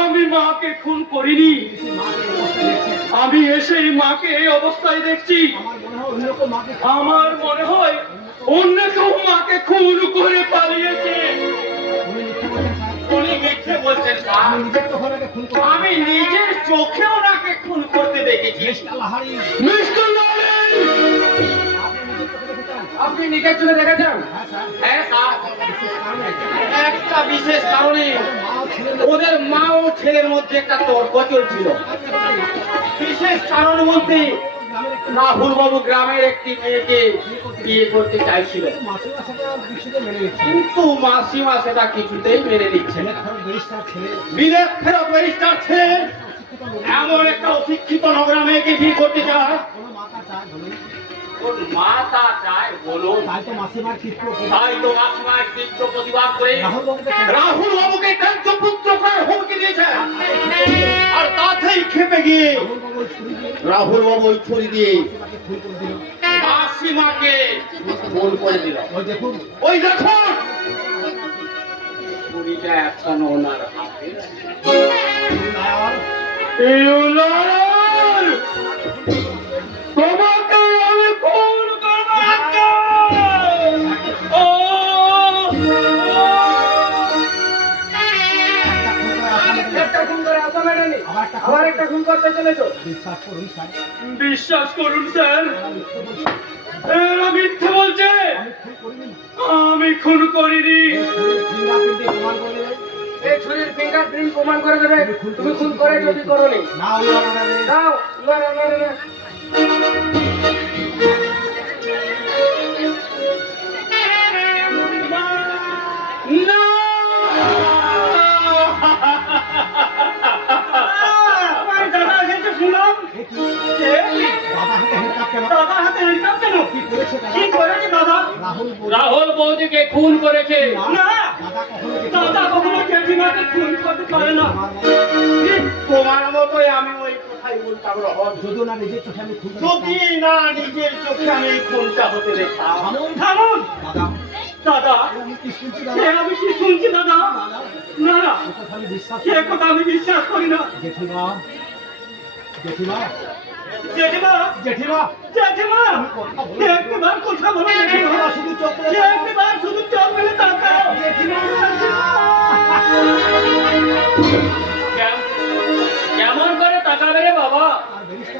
আমি মাকে খুন করি। বিশ্বাস করো, আমি মাকে খুন করিনি। এসে মাকে এই অবস্থায় দেখছে। আমি এসেই মাকে এই অবস্থায় দেখছি। আমার মনে হয় অন্য কেউ মাকে খুন আমার মনে হয় অন্য কেউ মাকে খুন করে পালিয়েছে। উনি মিথ্যে বলছেন স্যার। উনি মিথ্যে বলছেন আমি স্যার। নিজের চোখে ওনাকে খুন করি। আমি নিজের চোখে ওনাকে খুন করতে দেখেছি। মিস্টার লাহারি, মিস্টার লালি! আপনি নিজের চোখে দেখেছেন? হ্যাঁ হ্যাঁ স্যার। স্যার, বিশেষ কারণে একটা বিশেষ কারণে মা ও ছেলে ওদের মা ও ছেলের মধ্যে একটা তর্ক চলছিল। বিশেষ কারণ বলতে গ্রামের একটা রাহুল বাবু গ্রামের একটি মেয়েকে বিয়ে করতে চাইছিল, মাসিমা সেটা বিশুদ্ধ মেনে নিচ্ছে। কিন্তু মাসিমা সেটা কিছুতেই মেনে নিচ্ছে ছেলে না। খরচ বেরিস্টার ছেলে বিলেত ফেরত ব্যারিস্টার ছেলে শিক্ষিত লোক। এমন একটা অশিক্ষিত নোংরা মেয়েকে বিয়ে করতে চায়। কোনো মাতা চায় বলুন। ওর মা তা চায় বলুন। তাই তো মাসিমার ক্ষিপ্র তাই তো মাসিমার তীব্র প্রতিবাদ করে রাহুল বাবুকে রাহুল বাবুকে ত্যায্য পুত্র করে হুমকি দিয়েছে। আর তাতেই খেপে গিয়ে রাহুল বাবু ওই ছুরি দিয়ে রাহুল বাবু ওই ছুরি দিয়ে মাসিমাকে খুন করে দিল। মাসিমাকে খুন করে দিল। ওই দেখুন ওই দেখুন ছুরিটা এখনো ওনার হাতে। নায়ার, ইউলার! তোমাকে আমি খুন করবো আজকে! ও! একটা খুন করে আসামে নেই। আবার একটা খুন করতে চলেছো। বিশ্বাস করুন স্যার। বিশ্বাস করুন স্যার, এরা মিথ্যে বলছে। এরা মিথ্যে বলছে। আমি খুন করিনি। আমি খুন করিনি। এই ছুরির ফিঙ্গারপ্রিন্ট প্রমাণ করে দেবে তুমি খুন করে যদি করনি। নাও ইউর অনার। দাও ইউর অনার। না! আমার দাদা এসেছে শুনলাম। দাদা হাতে হেলকাপ কেন? কি করেছে দাদা? রাহুল বৌদিকে খুন করেছে। না দাদা কখনো জেঠিমাকে খুন করতে পারে না। তোমার মতোই আমি ওই কথাই বলতাম রহন। যদিও না নিজের চোখে আমি খুন যদি না নিজের চোখে আমি এই খুনটা হতে দেখতাম। থামুন দাদা, দাদা আমি কি শুনছি এ দাদা? আমি কি শুনছি দাদা? না না এ কথা আমি বিশ্বাস সে কথা আমি বিশ্বাস করি না। জেঠিমা, জেঠিমা, জেঠিমা জেঠিমা, জেঠিমা একবার কথা বলো জেঠিমা। শুধু চোখ একবার শুধু চোখ মেলে তাকাও জেঠিমা। কেমন করে তাকাবে রে বাবা?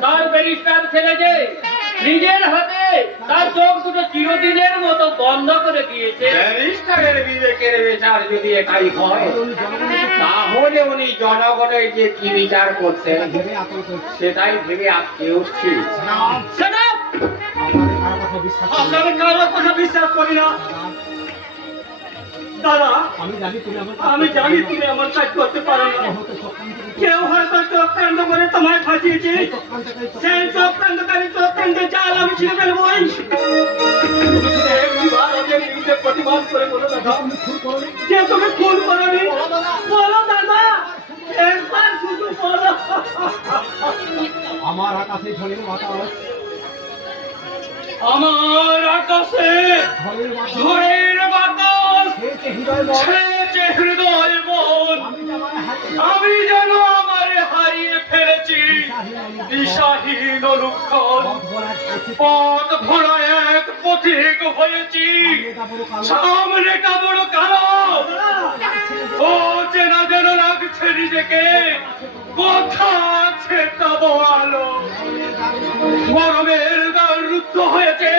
তার ব্যারিস্টার ছেলে যে নিজের হাতে তার চোখ দুটো চিরদিনের মতো বন্ধ করে দিয়েছে। ব্যারিস্টারের বিবেকের বিচার যদি এটাই হয়, তাহলে উনি জনগণের যে কি বিচার করছেন ভেবে আতঙ্ক হচ্ছে। সেটাই ভেবে আজকে উঠছি। সেটা আপনাদের কারো কথা বিশ্বাস করি না। আপনাদের কারো কথা বিশ্বাস করি না। দাদা, আমি জানি তুমি আমার আমি জানি তুমি আমার কাজ করতে পারো না। কেউ হয়তো চক্রান্ত করে তোমায় ফাঁসিয়েছে। সেই চক্রান্তকারী চক্রান্তের জাল আমি ছিঁড়ে ফেলবো। একবার ওদের বিরুদ্ধে প্রতিবাদ করে বলো দাদা যে তুমি খুন করোনি। বলো দাদা, একবার শুধু বলো। আমার আকাশে ঝড়ের বাতাস, আমার আকাশে ঝড়ের বাতাস ছেয়েছে হৃদয় মন। আমি যেন আমার হারিয়ে ফেলেছি দিশাহীন অনুক্ষণ। পথ ভরা এক পথিক হয়েছি, সামনেটা বড় কালো। ও চেনা যেন লাগছে নিজেকে, কোথা আছে তব আলো। গরমের গাল রুদ্ধ হয়েছে,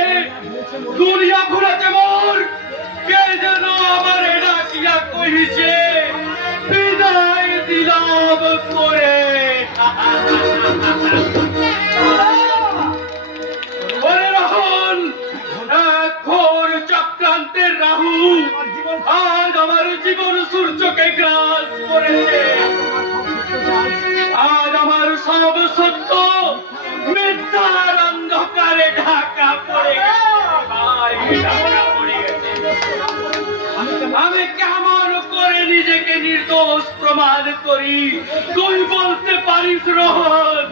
দুনিয়া ঘুরেছে মোর। কে যেন আমার ডাকিয়া কহিছে বিদায় দিলাম করে। ওরে রাহুল, এক ঘোর চক্রান্তের রাহু আজ আমার জীবন সূর্যকে গ্রাস করেছে। আজ আমার সব সত্য মিথ্যার অন্ধকারে ঢাকা পড়ে গেছে। আমি কেমন করে নিজেকে নির্দোষ প্রমাণ করি? তুই বলতে পারিস রোহন,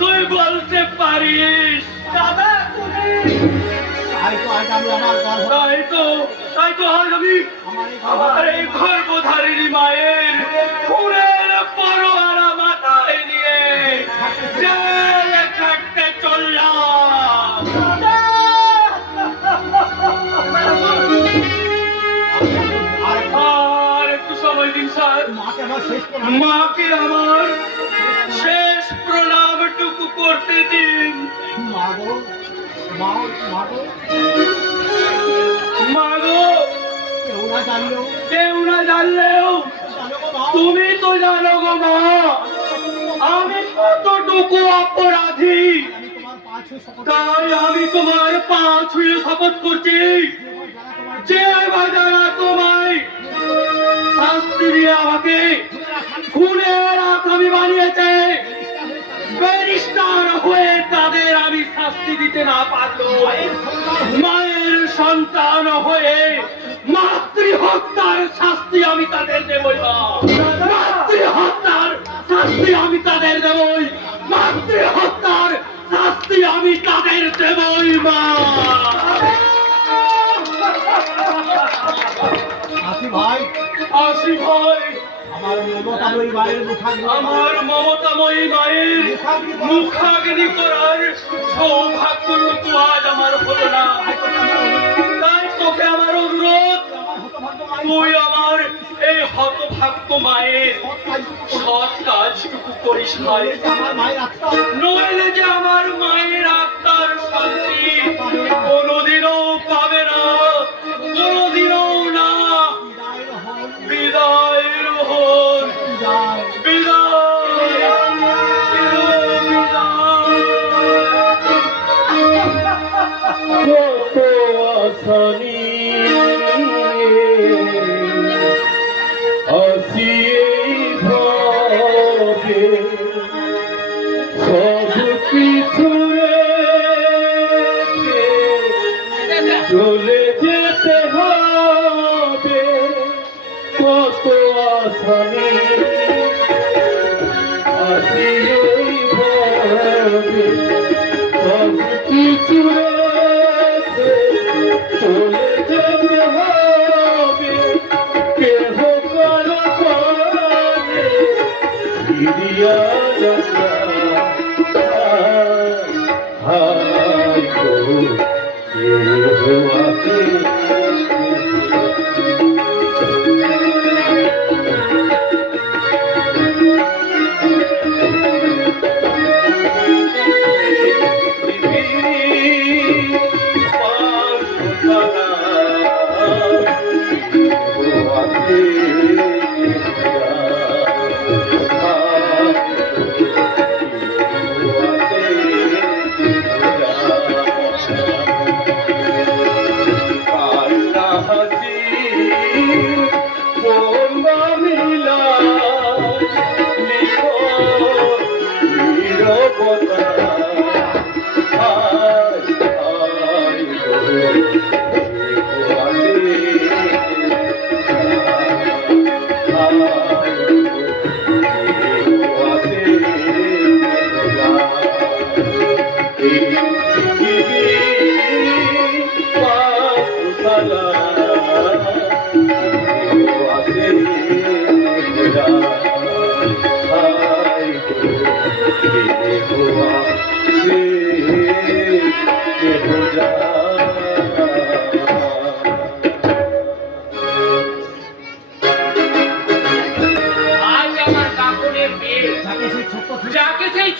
তুই বলতে পারিস। দাদা তাই তো আজ আমি আমার গর্ভ তাই তো আজ আমি আমার এই গর্ভধারিণী মায়ের খুনের পরোয়ানা মাথায় নিয়ে জেলে কাটতে চললাম। আর একটু সময় দিন স্যার। মাকে আমার শেষ প্রণাম। মাকে আমার শেষ প্রণামটুকু করতে দিন। মাগো, মাগো, মাগো, কেউ না জানলেও জানো গো মা, জানো গো মা, তুমি তো জানো গো মা আমি কতটুকু অপরাধী। আমি তোমার পা ছুঁয়ে শপথ তাই আমি তোমার পা ছুঁয়ে শপথ করছি, যে বাজারা তোমায় শাস্তি দিয়ে আমাকে খুনের আসামি বানিয়েছে, ব্যারিস্টার হয়ে তাদের আমি শাস্তি দিতে না পারলো, মায়ের সন্তান হয়ে মাতৃহত্যার শাস্তি আমি তাদের দেবই না। মাতৃহত্যার শাস্তি আমি তাদের দেবই, মাতৃহত্যার শাস্তি আমি তাদের দেবই মা। আসি ভাই, আসি ভাই, আমার মমতাময়ী মায়ের মুখাগ্নি, আমার মমতাময়ী মায়ের মুখাগ্নি করার সৌভাগ্যটুকু আজ আমার হলো না। তাই তোকে আমার অনুরোধ, তুই আমার এই হতভাগ্য মায়ের সৎ কাজটুকু করিস ভাই। আমার মায়ের আত্মা নইলে যে আমার মায়ের আত্মার শান্তি কোনোদিনও পাবে না, কোনোদিনও না। বিদায় রহল, বিদায় রোহন, বিদায়। বিদায়, কত আসানি আসিয়ে ভাবে সব কিছু রেখে চলে যেতে হবে। কত আসানি আসিয়ে ভাবে সব কিছু রেখে চলে যেতে হবে। কেহ কারো পরে ফিরিয়া আসা হায় গো, কেহ আসে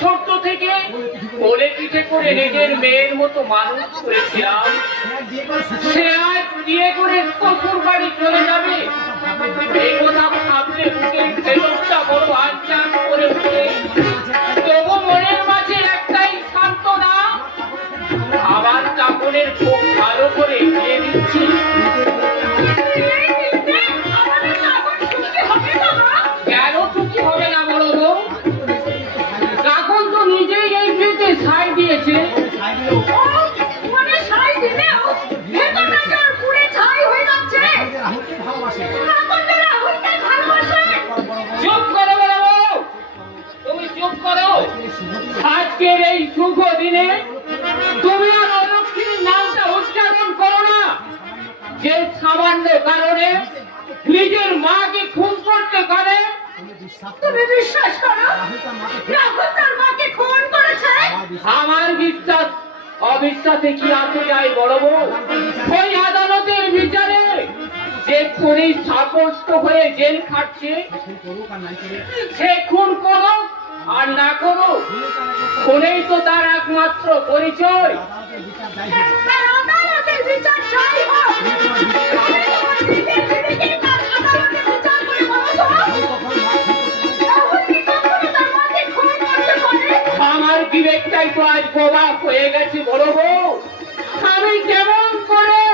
ছোট্ট থেকে কোলে পিঠে করে নিজের মেয়ের মতো মানুষ করেছিলাম, সে আজ বিয়ে করে শ্বশুর বাড়ি চলে যাবে, এই কথা ভাবলে বুকের ভেতরটা বড় আনচান করে ওঠে। তবু মনের মাঝে একটাই সান্ত্বনা, আমার কাপড়ের খুব ভালো করে বিয়ে দিচ্ছি। কেন চুক্তি হবে না বলো তো? কাকন তো নিজেই এই বিয়েতে সাই দিয়েছে। চুপ করো বলো, তুমি চুপ করো। আজকের এই শুভ দিনে তুমি আর অলক্ষ্মীর নামটা উচ্চারণ করো না, যে সামান্য কারণে নিজের মাকে খুন করতে পারে। তুমি বিশ্বাস করো রাহুল তার মাকে খুন করেছে? আমার বিশ্বাস অবিশ্বাসে কি আসে যায় বড় বউ? ওই আদালতের বিচারে যে খুনি সাব্যস্ত হয়ে জেল খাটছে, সে খুন করো আর না করো, খুনেই তো তার একমাত্র পরিচয়। আদালতের বিচার চাই হোক। আমি তোমার নিজের দিদিকে তার আদালতের বিচার করে বলো তো, রাহুল কি কখনো তার মাকে খুন করতে পারে? আমার বিবেকটাই তো আজ প্রভাব হয়ে গেছে বড় বউ। আমি কেমন করে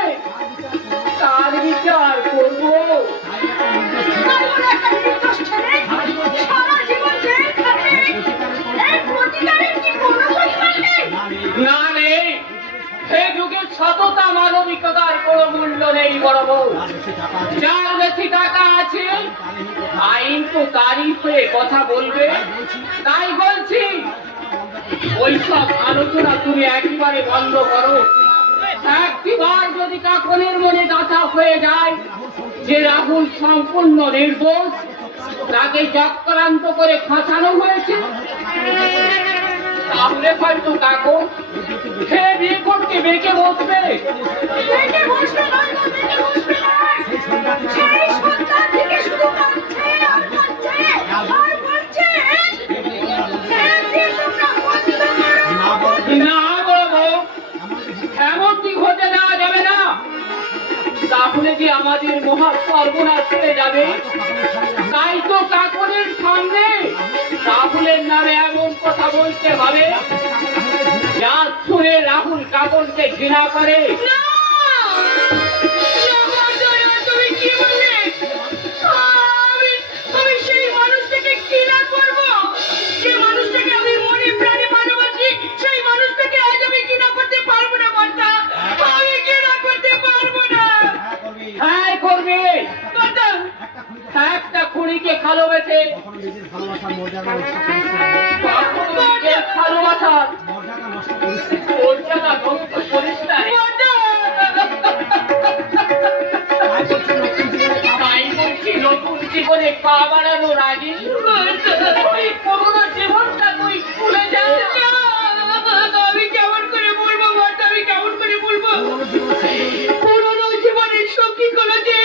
তার বিচার করবো? তারপরে একটা নির্দোষ ছেলে সারা জীবন জেল খাটে, এর প্রতিকারের কি কোনো পরিমাণ নেই? না নেই, হে যুগে সততা মানবিকতার কোনো মূল্য নেই বড় বউ। যার বেশি টাকা আছে আইন তো তারই হয়ে কথা বলবে। তাই বলছি ওইসব আলোচনা তুমি একেবারে বন্ধ করো। একটিবার যদি কাকনের মনে গাথা হয়ে যায় যে রাহুল সম্পূর্ণ নির্দোষ, তাকে চক্রান্ত করে ফাঁসানো হয়েছে, তাহলে হয়তো কাকন সে বিয়ে করতে বেঁকে বসবে। বেঁকে বসবে নয় গো, বেঁকে বসবে নয়। সেই সন্তান থেকে শুধু কাঁদছে আর কাঁদছে আর বলছে, "এই তোমরা বন্ধ করো।" না বড় বউ, এমনটি হতে দেওয়া যাবে না। তাহলে যে আমাদের মহা সর্বনাশ হয়ে যাবে। তাই তো কাকনের সামনে রাহুলের নামে এমন কথা বলতে হবে যা শুনে রাহুল কাকনকে ঘৃণা করে। না! জগদ্দল, তুমি কি বললে? আমি সেই মানুষটাকে ঘৃণা করব? যে মানুষটাকে আমি মনে প্রাণে ভালোবাসি, সেই মানুষটাকে আজ আমি ঘৃণা করতে পারবো না কর্তা। আমি ঘৃণা করতে পারবো না। হ্যাঁ করবে। কর্তা, একটা খুনিকে ভালোবেসে ভালোবাসার মর্যাদা নষ্ট করিস না রে। তাই বলছি নতুন জীবনে পা বাড়ানো রাজি। ওই পুরোনো জীবনটা তুই ভুলে যা। আমি কেমন করে বলবো কর্তা, আমি কেমন করে বলবো? পুরনো জীবনের সখী গুলো যে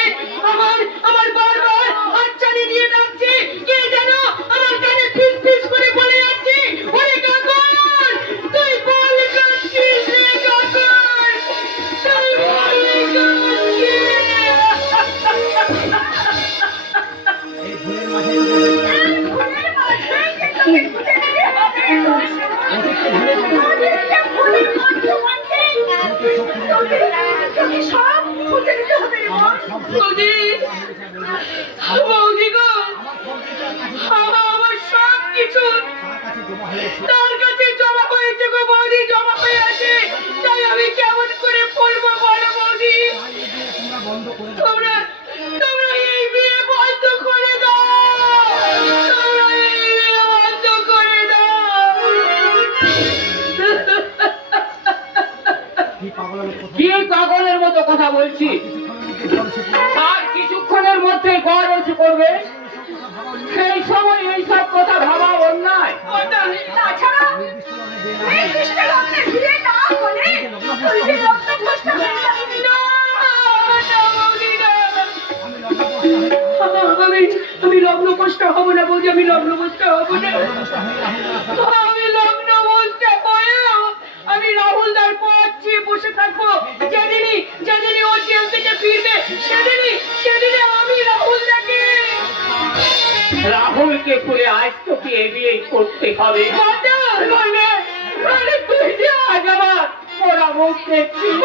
আমার বারবার হাতছানি দিয়ে ডাকছে, কে যেন আমার কানে ফিস ফিস করে বলে যাচ্ছে, ওরে কাকন তুই বল কাঁদছিস রে কাকন, তুই বল বৌদি গো, আমার সব কিছু তার কাছে জমা হয়েছে গো বৌদি, জমা হয়ে আছে। তাই আমি কেমন করে বলবো বলো বৌদি? তোমরা এই বিয়ে বন্ধ করে দাও, তোমরা এই বিয়ে বন্ধ করে দাও। কি পাগলের মতো কথা বলছি? আর কিছুক্ষণের মধ্যে গড় এসে করবে, সেই সময় এইসব কথা ভাবা অন্যায়। তাছাড়া এই খ্রিস্টান লগ্নে বিয়ে না হলে তুই যে লগ্নভ্রষ্ট হয়ে যাবি। না, বৌদি না। আমি লগ্নভ্রষ্ট হব না বৌদি, আমি লগ্নভ্রষ্ট হব না। আমি আমি রাহুলদার পথ চেয়ে বসে থাকবো। যেদিনই ও জেল থেকে ফিরবে সেদিনই আমি রাহুলদাকে রাহুলকে খুলে আজ তোকে বিয়ে করতে হবে। মানে তুই যে আজ আমার ওরা মুখ দেখছিস।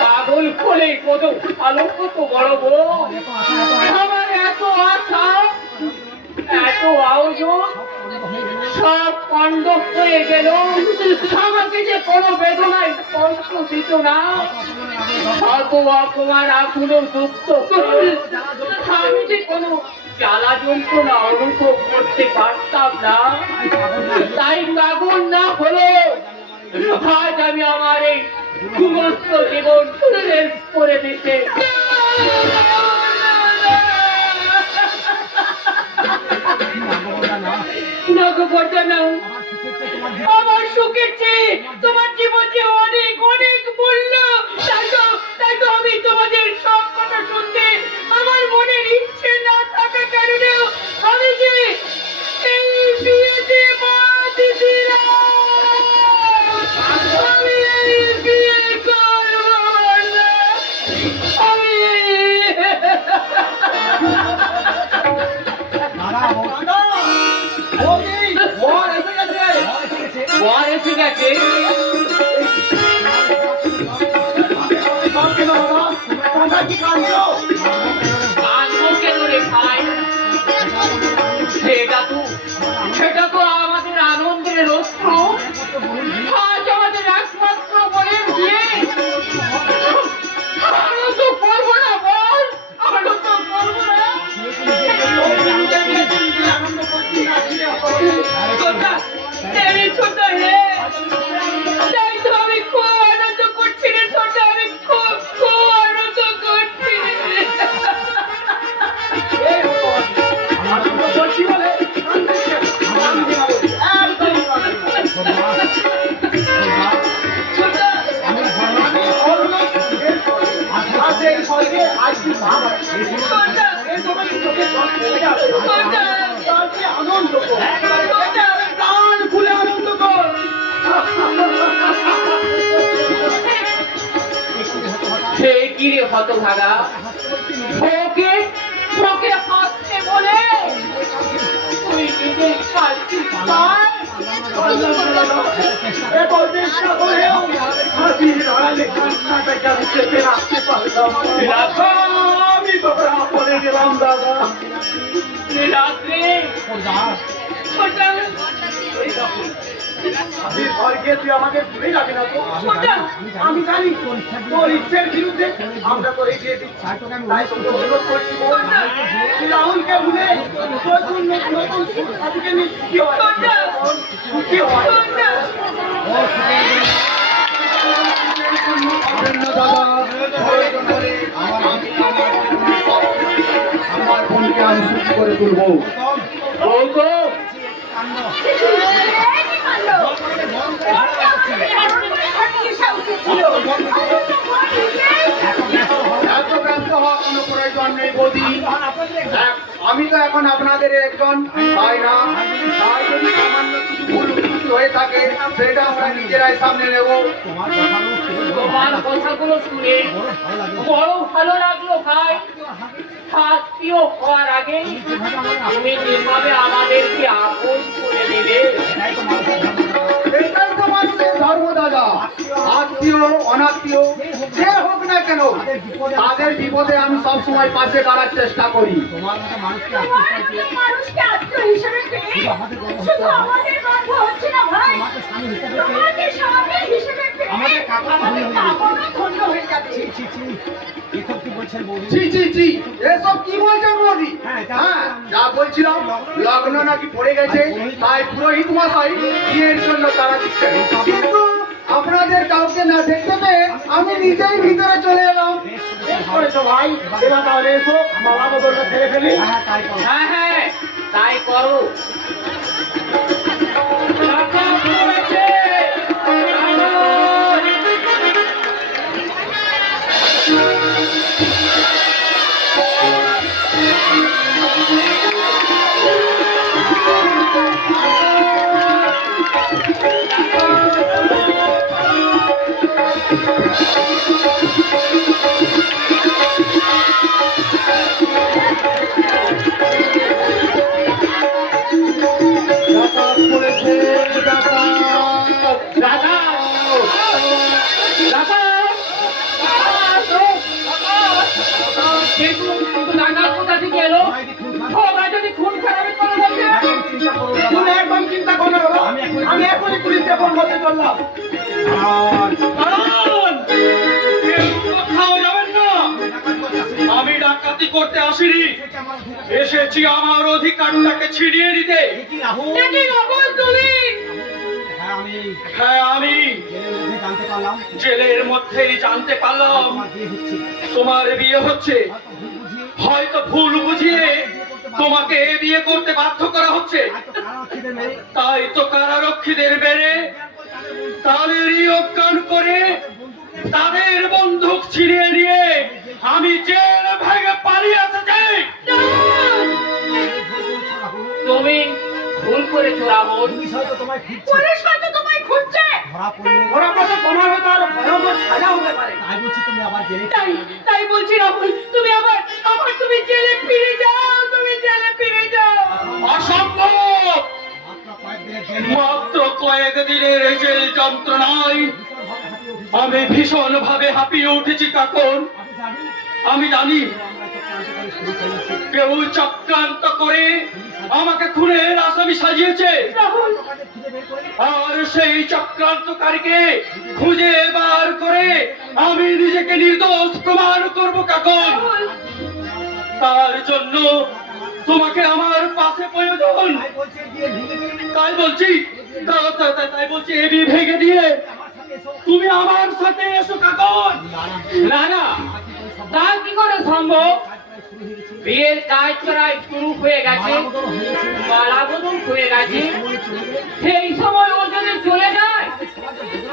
পাগল করে কত ভালো কত বড় বউ, আমার এত আশা এত আয়োজন সব পণ্ড হয়ে গেল। আমাকে যে কোনো বেদনায় কষ্ট দিত না, অত অপমান এখনো যুক্ত আমি যে কোনো জ্বালা যন্ত্রণা অনুভব করতে পারতাম না। তাই পাগল না হলে আজ আমি আমার এই সমস্ত জীবন শেষ করে দিতে। আমার সুখের চেয়ে তোমার জীবন যে অনেক অনেক মূল্য। তাই তো আমি তোমাদের সব কথা শুনতে আমার মনের ইচ্ছে না থাকা কারণেও আমি যে এই বিয়েতে মা দিদিরা আমি এই বিয়ে করব না। আমি বর এসে গেছে। কাঁদবো কেন রে ভাই? সেটা তো আমাদের আনন্দের অস্ত্র। আজ আমাদের একমাত্র বোনের বিয়ে। আনন্দ করবো না বল? আনন্দ করবো না? ছোট হে, তাই তো আমি খুব আনন্দ করছি রে ছোট। আমি খুব আনন্দ করছি। সে কি রে হতভাগা? ওকে হাসতে বলে তুই নিজের শান্তি পায়। আমি তো পড়ে গেলাম দাদা। রাত্রে আমি ঘর গিয়ে তুই আমাকে ভুলে যাবি না তো? আমি জানি তোর ইচ্ছের বিরুদ্ধে আমরা তোর এই বিয়ে দিচ্ছি। তাই তোকে অনুরোধ করছি বল, তুই রাহুলকে ভুলে তোর জন্য নতুন সাথীকে নিয়ে সুখী হয়। সুখী হয়। আমার বোনকে আমি সুখী করে তুলবো। এত ব্যস্ত হওয়ার কোনো প্রয়োজন নেই বৌদি। আমি তো এখন আপনাদের একজন তাই না, তাই যদি সামান্য কিছু ভুল ত্রুটি হয়ে থাকে সেটা আমরা নিজেরাই সামনে নেব। তোমার কথাগুলো শুনে বড় ভালো লাগলো ভাই। আত্মীয় হওয়ার আগে তুমি যেভাবে আমাদেরকে আপন করে নেবে, এটাই তো মানুষের ধর্ম দাদা। আত্মীয় অনাত্মীয় যে হোক না কেন, তাদের বিপদে আমি সবসময় পাশে দাঁড়ার চেষ্টা করি। মানুষকে আত্মীয় হিসেবে পেয়ে শুধু আমাদের গর্ব হচ্ছে না ভাই, তোমাকে স্বামী হিসেবে পেয়ে আমাদের কাকারও ধন্য হয়ে যাচ্ছে। জি জি জি, এসব কি বলছেন বৌদি? হ্যাঁ, যা বলছিলাম লগ্ন নাকি পড়ে গেছে, তাই পুরোহিত মশাই বিয়ের জন্য তারা দিচ্ছেন। কিন্তু আপনাদের কাউকে না দেখতে পেয়ে আমি নিজেই ভিতরে চলে এলাম। করেছো ভাই, এবার তাহলে এসো মালা বদলটা ছেড়ে ফেলি। হ্যাঁ তাই করো। টাকা পড়েছে, খুন খারাপি করে বলছে? চিন্তা করো না। তুমি একদম চিন্তা করো না বাবা। আমি এখনই পুলিশকে ফোন করতে চললাম। দাঁড়ান! কেউ কোথাও যাবেন না। আমি ডাকাতি করতে আসিনি, এসেছি আমার অধিকারটাকে ছিনিয়ে নিতে। এ কি রাহুল তুমি? হ্যাঁ, আমি জেলের মধ্যেই জানতে পারলাম তোমার বিয়ে হচ্ছে। হয়তো ভুল বুঝিয়ে তোমাকে বিয়ে করতে বাধ্য করা হচ্ছে। তাই তো কারারক্ষীদের মেরে তাদেরই অজ্ঞান করে তাদের বন্দুক ছিনিয়ে নিয়ে আমি জেল ভেঙে পালিয়ে এসেছি। তুমি ভুল করেছো রাবণ। পুলিশ হয়তো তোমায় খুঁজছে। ওরা কথা তোমার হয়তো আরো ভয়ঙ্কর সাজা হতে পারে। তাই বলছি রাহুল, তুমি আবার তুমি জেলে ফিরে যাও, তুমি জেলে ফিরে যাও। অসম্ভব! মাত্র কয়েক দিনের জেল যন্ত্রণায় আমি ভীষণ ভাবে হাঁপিয়ে উঠেছি। কাকন, আমি জানি কেউ চক্রান্ত করে আমাকে খুনের আসামি সাজিয়েছে, রাহুল, আর সেই চক্রান্তকারীকে খুঁজে বার করে আমি নিজেকে নির্দোষ প্রমাণ করব। কাকন, রাহুল, তার জন্য তোমাকে আমার পাশে প্রয়োজন। তাই বলছি এ বিয়ে ভেঙে দিয়ে তুমি আমার সাথে এসো। কাকন, না না, তা কি করে সম্ভব? বিয়ের কাজ প্রায় শুরু হয়ে গেছে, মালা বদল হয়ে গেছে। সেই সময় ও যদি চলে যায়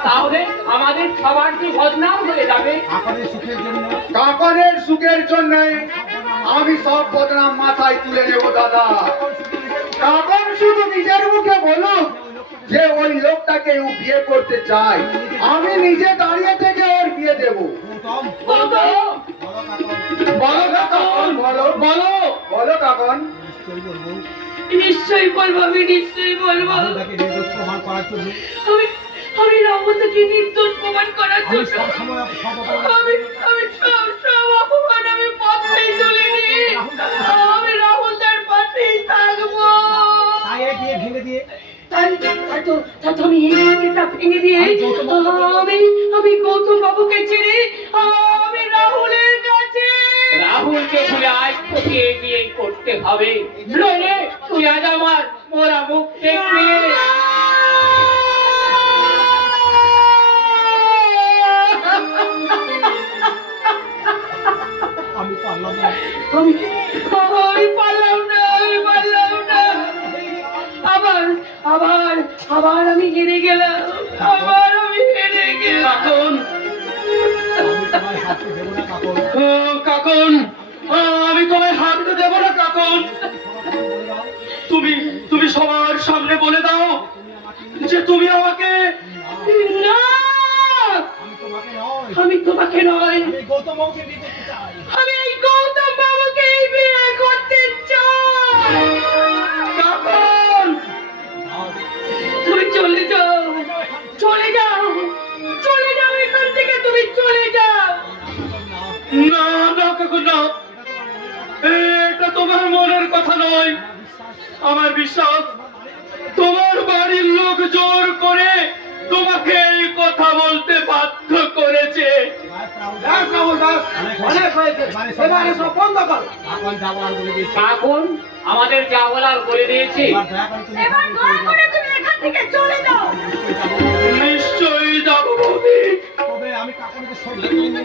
তাহলে আমাদের সবার কি বদনাম হয়ে যাবে। কাকনের সুখের জন্য আমি সব বদনাম মাথায় তুলে নেব দাদা। কাকন শুধু নিজের মুখে বলুক যে ওই লোকটাকে ও বিয়ে করতে চায়, আমি নিজে দাঁড়িয়ে থেকে ওর বিয়ে দেব। গৌতম, বলো কাকন, বলো বলো বলো কাকন। নিশ্চয়ই বলবো, আমি নিশ্চয়ই বলবো। আমি রাহুলকে নির্দোষ প্রমাণ করার জন্য আমি সব অপমান আমি পথেই তুলে নিয়ে আমি রাহুল তার পাশেই থাকবো। তাই তো আমি এই বিয়েটা ভেঙে দিয়ে আমি গৌতম বাবুকে ছেড়ে আমি রাহুলের কাছে। রাহুলকে ভুলে আজ তোকে এই বিয়ে করতে হবে, নইলে তুই আজ আমার মোরা মুখ দেখবি। আমি পারলাম না। আবার আমি হেরে গেলাম। কাকন, কাকন, আমি তোমায় হারতে দেব না। কাকন, তুমি সবার সামনে বলে দাও যে তুমি আমাকে। না, আমি তোমাকে নয়, আমি এই গৌতম বাবুকে বিয়ে করতে চাই। কাকন, তুমি চলে যাও, চলে যাও, চলে যাও এখান থেকে, তুমি চলে যাও। না না কাকন, না, এটা তোমার মনের কথা নয়। আমার বিশ্বাস তোমার বাড়ির লোক জোর করে তোমাকে এই কথা বলতে বাধ্য করেছে। ব্যাস রাহুল, ব্যাস, অনেক হয়েছে। এবারে সব বন্ধ কর। কাকুন আমাদের যা বলার বলে দিয়েছি। এবার দয়া করে তুমি এখান থেকে চলে যাও। নিশ্চয়ই যাবো বৌদি,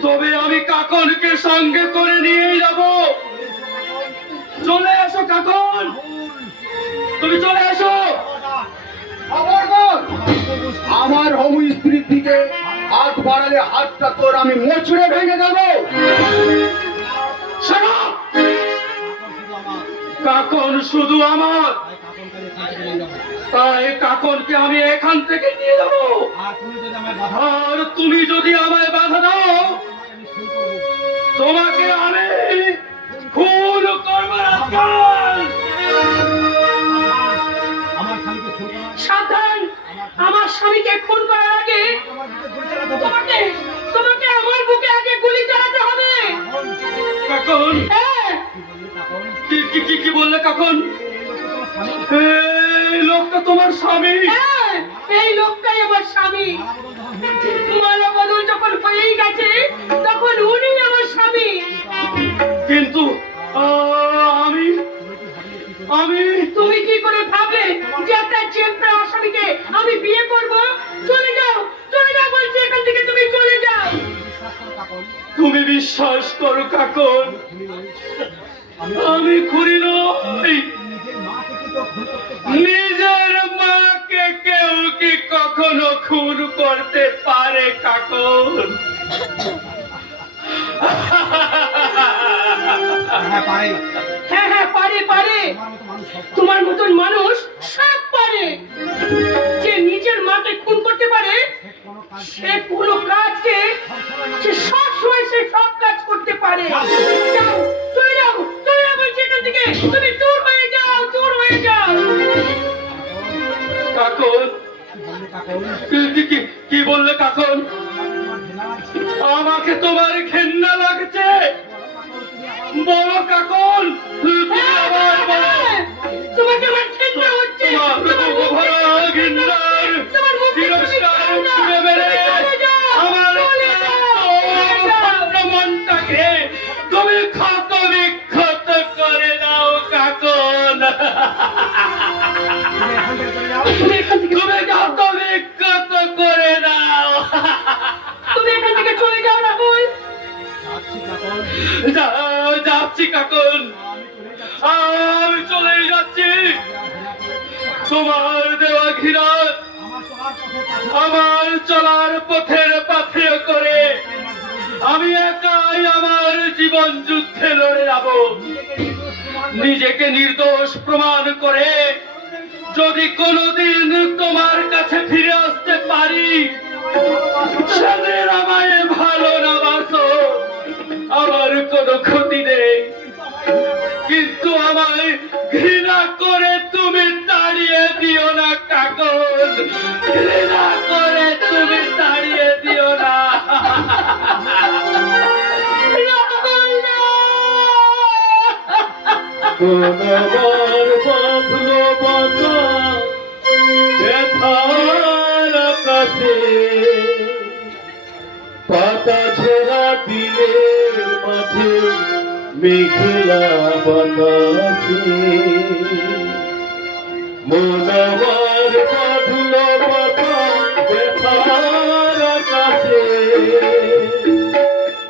তবে আমি কাকনকে সঙ্গে করে নিয়ে যাব। চলে এসো কাকন, তুমি চলে এসো। খবরদার, আমার হবু স্ত্রীর দিকে হাত বাড়ালে হাতটা তোর আমি মোচড়ে ভেঙে দেবো। শোনো, কাকন শুধু আমার, তাই কাকনকে আমি এখান থেকে নিয়ে যাবো। আর তুমি যদি আমায় বাধা দাও তোমাকে আমি খুন করবো। রাস্কাল! সাবধান, আমার স্বামীকে খুন করার আগে তোমাকে আমার বুকে আগে গুলি চালাতে হবে। কাকন, হ্যাঁ, কি বললে কাকন? স্বামী? হ্যাঁ, এই লোকটাই আমার স্বামী। মালা বদল যখন হয়েই গেছে তখন উনি আমার স্বামী। কিন্তু আমি আমি তুমি কি করে ভাবলে যে একটা চেম্পা আসামিকে আমি বিয়ে করব? চলে যাও, চলে যাও বলছি, এখান থেকে তুমি চলে যাও। তুমি বিশ্বাস করো কাকন, আমি খুনি নই। নিজের মাকে কেউ কি কখনো খুন করতে পারে কাকন? হ্যাঁ হ্যাঁ, পারে পারে। তোমার মতন মানুষ সব পারে। যে নিজের মাকে খুন করতে পারে সে কোনো কাজকে সে সব সময় সে সব কাজ করতে পারে। যাও, চলে যাও, চলে যাও বলছি এখান থেকে। তুমি দূর হয়ে যাও, দূর হয়ে যাও। কাকন, কি বললে কাকন? আমাকে তোমার ঘেন্না লাগছে? বলো কাকন, তুমি আবার বলো। হ্যাঁ, তোমাকে আমার ঘেন্না হচ্ছে। তোমার ঘেন্নার তিরস্কার ছুঁড়ে মেরে আমার মনটাকে তুমি ক্ষত বিক্ষত করে দাও কাকন। তুমি এখান থেকে তুমি ক্ষত বিক্ষত করে দাও। তুমি এখান থেকে চলে যাও রাহুল। যাচ্ছি কাকন, আমি চলে যাচ্ছি। তোমার দেওয়া ঘৃণা আমার চলার পথের পাথেয় করে আমি একাই আমার জীবন যুদ্ধে লড়ে যাব। নিজেকে নির্দোষ প্রমাণ করে যদি কোনোদিন তোমার কাছে ফিরে আসতে পারি, সেদিন আমায় ভালো না বাসো, আমার কোনো ক্ষতি নেই। কিন্তু আমায় ঘৃণা করে তুমি তাড়িয়ে দিও না কাকন, ঘৃণা করে তুমি তাড়িয়ে দিও না। আমার বাঁধলো বাসা ব্যথার আকাশে, পাতা ঝরা দিলের মাঝে মেঘলা বাতাসে। মন আমার বাঁধলো বাসা ব্যথার আকাশে,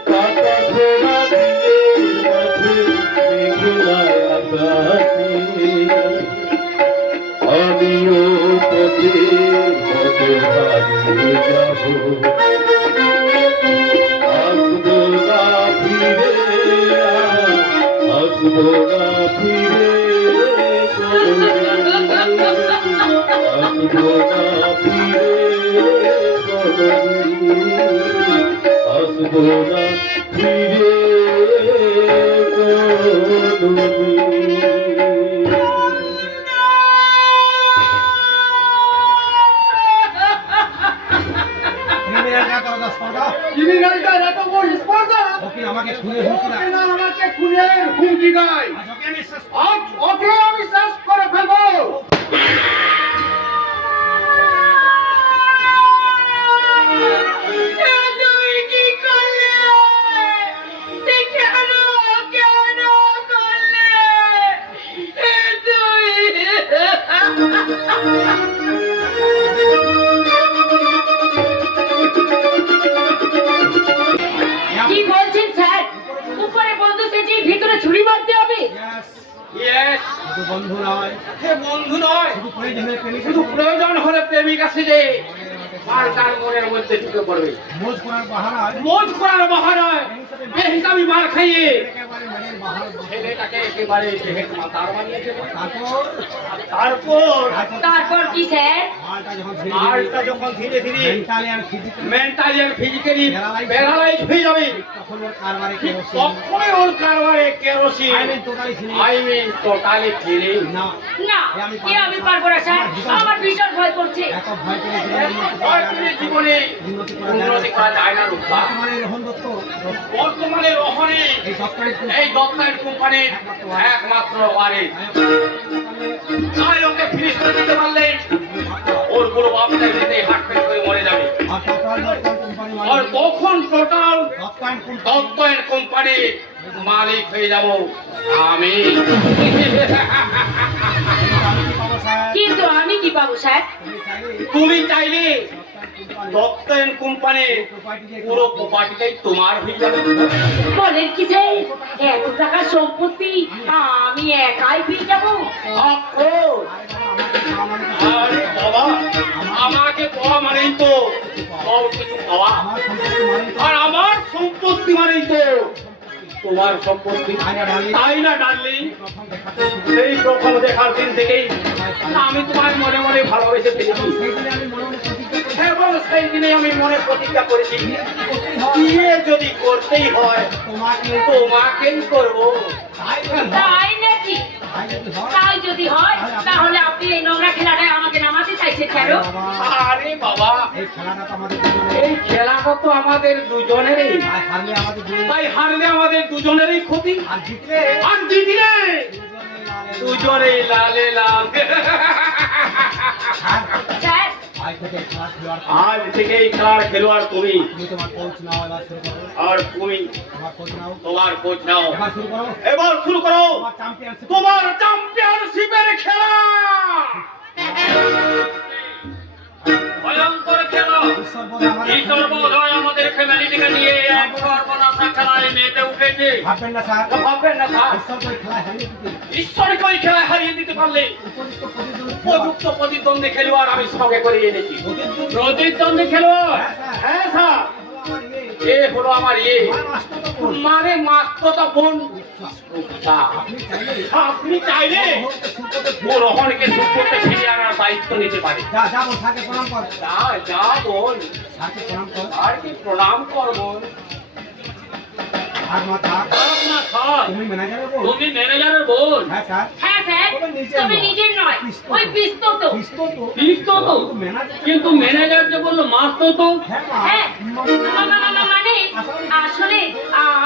পাতা ঝরা দিলের মাঝে মেঘলা আকাশে। আমিও পথের মতো হারিয়ে যাব, আসবো না ফিরে, আসবো না ফিরে, আসবো না ফিরে, আসবো না ফিরে। ক্রিমিনালটার এত বড় স্পর্ধা! আমাকে খুনে হুমকি ও কিনা আমাকে খুনের হুমকি দেয়। আজ ওকে আমি শেষ করে ফেলবো। তুই কি করলে? কেন কেন করলে তুই? কি বলছেন স্যার? উপরে বন্ধু সেজে ভিতরে ছুরি মারতে হবে? শুধু বন্ধু নয়, হে বন্ধু নয়, শুধু প্রয়োজনের প্রেমিক, শুধু প্রয়োজন হলে প্রেমিক আছে যে আর তার মনের মধ্যে ঢুকে পড়বে। মোজ করার বাহানায় মজ করার বাহানায় বেহিসাবি মার খাইয়ে একেবারে মনের বাহার ছেলেটাকে একেবারে দেহের মাতার বানিয়ে দেবে। তারপর তারপর কি স্যার? মালটা যখন ধীরে ধীরে মেন্টালি আর ফিজিক্যালি প্যারালাইজ হয়ে যাবে, তখন ওর কারবারে তখনই ওর কারবারে কেরোসিন আই মিন টোটালি ফিরে না। না, এ আমি পারবো না স্যার, আমার ভীষণ ভয় করছে। এত ভয় পেলে জীবনে উন্নতি করা যায় না রূপা। বর্তমানে রোহন দত্ত বর্তমানে রহনে এই ডক্টরেট এই ডক্টরেট কোম্পানির একমাত্র ওয়ারিস। তাই ওকে ফিনিশ করে দিতে পারলে দত্ত এন্ড কোম্পানির মালিক হয়ে যাব আমি। কিন্তু আমি কি পাবো স্যার? তুমি চাইলে দত্ত এন্ড কোম্পানির পুরো প্রপার্টিটাই তোমার হয়ে যাবে। বলেন কি যে এত টাকা সম্পত্তি আমি একাই পেয়ে যাবো? অফকোর্স। আরে বাবা, আমাকে পাওয়া মানেই তো সব কিছু পাওয়া, আর আমার সম্পত্তি মানেই তো তোমার সম্পত্তি, তাই না ডার্লিং? সেই প্রথম দেখার দিন থেকেই আমি তোমার মনে মনে ভালোবেসে ফেলেছি, এবং সেই দিনে আমি মনে প্রতিজ্ঞা করেছি বিয়ে যদি করতেই হয় তোমাকেই করবো। তাই নাকি? তাই যদি হয় তাহলে আপনি এই নোংরা খেলাটায় আমাকে নামাতে চাইছেন কেন? আরে বাবা, এই খেলাটা তো আমাদের দুজনেরই, তাই হারলে আমাদের দুজনেরই ক্ষতি, আর জিতলে দুজনেই লালে লাল। স্যার, আজ থেকে এই খেলার খেলোয়াড় তুমি, আর তুমি তোমার কোচ নাও। এবার শুরু করো তোমার চ্যাম্পিয়নশিপের খেলা। ভয়ঙ্কর খেলা, এই সর্বদয় আমাদের ফ্যামিলিটিকে নিয়ে এক সর্বনাশা খেলায় মেতে উঠেছে। ভাববেন না স্যার, ঈশ্বরকে ওই খেলায় হারিয়ে দিতে পারলে উপযুক্ত প্রতিদ্বন্দ্বী খেলোয়াড় আমি সঙ্গে করে এনেছি। প্রতিদ্বন্দ্বী খেলোয়াড়? হ্যাঁ স্যার, এ হলো আমার মানে মাস্টারটা বোন। আপনি চাইলে ও রহনকে সুখতে ফিরিয়ে আনার দায়িত্ব নিতে পারে। যা বোন, আর কি প্রণাম করবো। তুমি ম্যানেজারের বোন? হ্যাঁ স্যার, তবে নিজের নয়, ওই পিস্তত। কিন্তু ম্যানেজার যে বললো মাস্টার তো। হ্যাঁ, মানে আসলে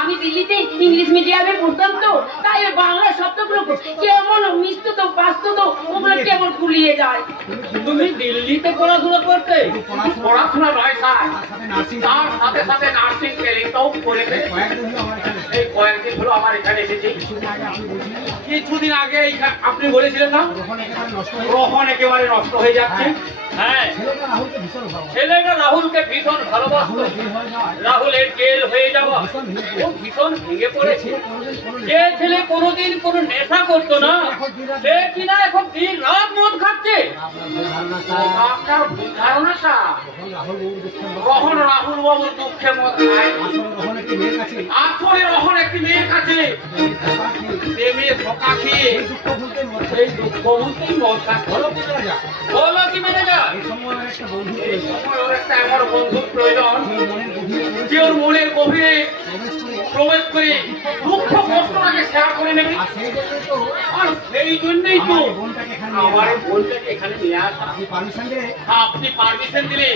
আমি দিল্লিতে ইংলিশ মিডিয়ামে পড়তাম তো, তাই ওই বাংলা শব্দগুলো কেমন মিষ্টত পাস্তত ওগুলো কেমন গুলিয়ে যায়। তুমি দিল্লিতে পড়াশোনা করতে? পড়াশোনা নয় স্যার, তার সাথে সাথে নার্সিং ট্রেনিংটাও করে এই কয়েকদিন হলো আমার এখানে এসেছি। কিছুদিন আগে আপনি বলেছিলেন না রোহন একেবারে নষ্ট হয়ে যাচ্ছে। হ্যাঁ, ছেলেটা রাহুলকে ভীষণ ভালোবাসতো, রাহুলের জেল হয়ে যাওয়া ও ভীষণ ভেঙে পড়েছে। যে ছেলে কোনোদিন কোনো নেশা করতো না সে কিনা এখন দিন রাত মদ খাচ্ছে। আপনার ভুল ধারণা স্যার, রোহন রাহুল বাবুর দুঃখে মদ খায়। আসলে রোহন একটি মেয়ের কাছে প্রেমে ধোঁকা খেয়ে সেই দুঃখ ভুলতেই মদ খাচ্ছে। বলো কি মেনে যা, এই সময় ওর একটা আমার বন্ধুর প্রয়োজন যে ওর মনের গভীরে প্রবেশ করে দুঃখ কষ্টটাকে শেয়ার করে নেবে। আর সেই জন্যই তো আমার এই বোনটাকে এখানে নিয়ে আসা। আপনি পারমিশন দিলে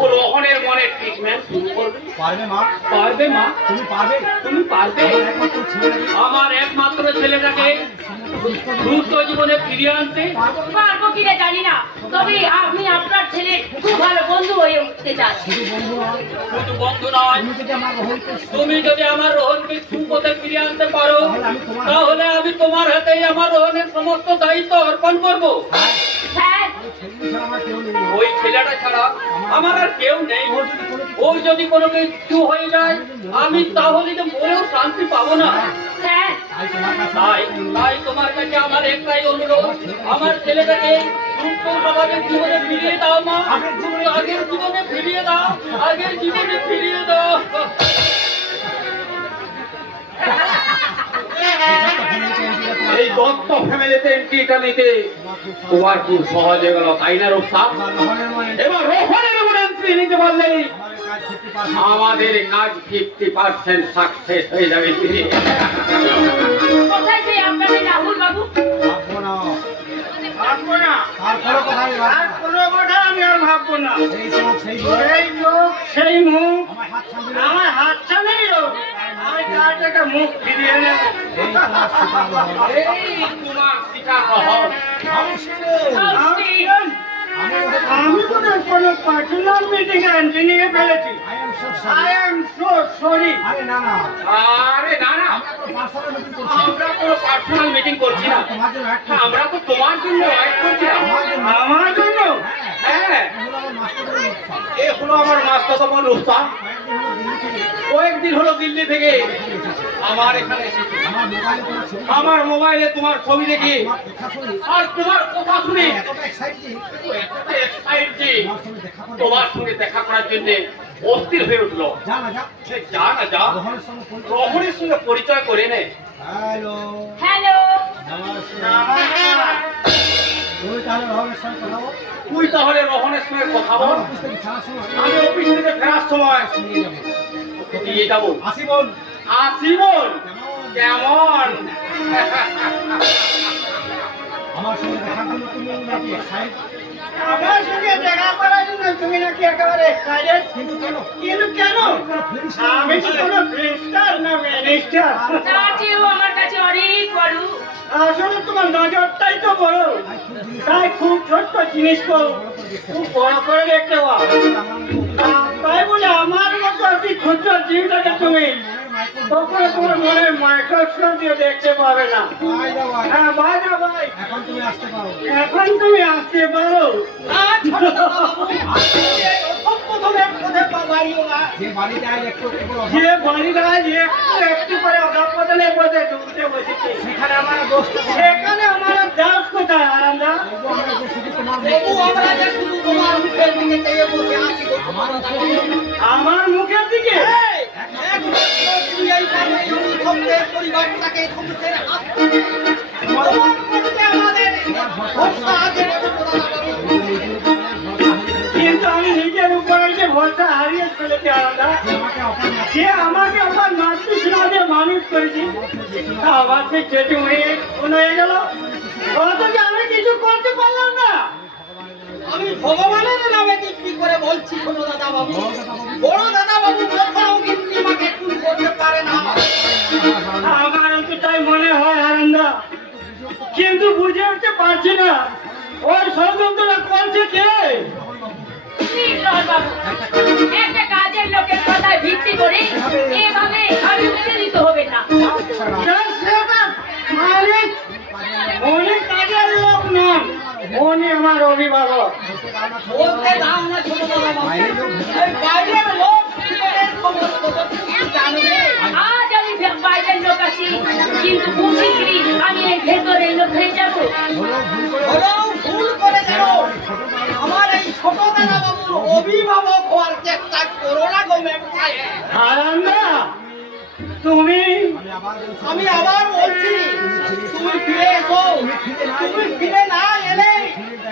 ও রোহনের মনে ট্রিটমেন্ট শুরু করবে। পারবে মা? তুমি পারবে আমার একমাত্র ছেলেটাকে সুস্থ জীবনে ফিরিয়ে আনতে? পারবো কিনা জানি না, তবে আপনি আপনার ছেলে খুব ভালো বন্ধু হয়ে উঠতে চান। শুধু বন্ধু নয়, তুমি যদি আমার রোহনকে সুপথে ফিরিয়ে আনতে পারো তাহলে আমি তোমার হাতেই আমার রোহনের সমস্ত দায়িত্ব অর্পণ করবো। স্যার, ওই ছেলেটা ছাড়া আমার আর কেউ নেই। ওর যদি কোনো কিছু হয়ে যায় আমি তাহলে তো মনেও শান্তি পাবো না। স্যার, তাই তোমার কাছে আমার একটাই অনুরোধ, আমার ছেলেটাকে সুস্থ সমাজের জীবনে ফিরিয়ে দাও মা। আগের জীবনে ফিরিয়ে দাও, আগের জীবনে ফিরিয়ে দাও। এই দত্ত ফ্যামিলিতে এন্ট্রিটা নিতে তোমার খুব সহজ হয়ে গেল, তাই না রূপসাব? এবার রোহনের উপরে এন্ট্রি নিতে পারলেই আমাদের কাজ 50% সাকসেস হয়ে যাবে। কোথায় সেই আপনাদের রাহুল বাবু? ভাববো না, আর কোনো কথা আমি আর ভাববো না। সেই লোক, সেই মুখ, আমার হাত ছাড়ে দিল, আমি তার থেকে মুখ ফিরিয়ে নেব। এই তোমার শিকার রহন। আমি তো কোনো পার্সোনাল মিটিং এ এন্ট্রি নিয়ে ফেলেছি। I am so sorry. আরে না না, আরে না না, পার্সোনাল মিটিং করছি। আমরা কোনো পার্সোনাল মিটিং করছি না, তোমার জন্য এক আমরা তো তোমার জন্য ওয়েট করছিলাম। আমার জন্য? হ্যাঁ, এ হলো আমার মাস্টার আমার রোস্তা। কয়েকদিন হলো দিল্লি থেকে আমার এখানে এসেছে। আমার মোবাইলে তোমার ছবি দেখি আর তোমার কথা শুনে এতটা excited, তোমার সঙ্গে দেখা করার জন্য অস্থির হয়ে উঠলো। সে যা না যা, রহনের সঙ্গে পরিচয় করে নে। হ্যালো, তুই তাহলে রহনের সঙ্গে কথা বল, আমি অফিস থেকে ফেরার সময় নিয়ে যাবো। আসি বল কেমন? আমার সঙ্গে দেখা করার জন্য তুমি নাকি একেবারে excited? কিন্তু কেন? আমি কি কোনো মিনিস্টার না মিনিস্টার? তার চেয়েও আমার কাছে অনেক বড়। আসলে তোমার নজরটাই তো বড়, তাই খুব ছোট্ট জিনিসকে খুব বড় করে দেখতে পাও। তাই বলে আমার মতো অতি ক্ষুদ্র জীবটাকে তুমি কখনো তোমার মনের মাইক্রোস্কোপ দিয়ে দেখতে পাবে না। হ্যাঁ ভাই, এখন তুমি আসতে পারো। এখন তুমি আসতে পারো। যে বাড়িতে আজ একটু যে বাড়িটা একটু করে অধঃপতনে পথে ঢুকতে বসেছে, সেখানে আমার দোষ সেখানে আমার দাস কোথায় আরামদা? আমার মুখের দিকে কিন্তু আমি নিজের উপরে যে ভরসা হারিয়ে ফেলেছি আলাদা। সে আমাকে আমার মাতৃস্নেহ দিয়ে মানুষ করেছি, তা আবার সে চেটে হয়ে গেল, অথচ আমি কিছু করতে পারলাম না। আমি ভগবানের নামে কি করে বলছি, শোনো দাদা বাবু, বড় দাদা বাবু কখনো কিন্তু আমাকে খুন করতে পারে না। আমার তো তাই মনে হয় আনন্দা, কিন্তু বুঝে উঠতে পারছি না ওই ষড়যন্ত্রটা করছে কে। বাবু, একটা কাজের লোকের কথায় ভিত্তি করে এভাবে আমি উত্তেজিত হবে না। মালিক অনেক কাজের লোক নন, উনি আমার অভিভাবক। বলতে দাও না ছোট দাদা বাবু, এই বাইরের লোক ভিতরের সমস্ত জানবে। আজ আমি বাইরের লোক আছি, কিন্তু খুব শীঘ্রই আমি এই ভেতরের লোক হয়ে যাবো। হলেও ভুল করে দিল, আমার এই ছোট দাদা বাবুর অভিভাবক হওয়ার চেষ্টা করো না গো ম্যাম সাহেব। আনন্দা, তুমি আমি আবার বলছি, তুমি ফিরে এসো। তুমি ফিরে না এলে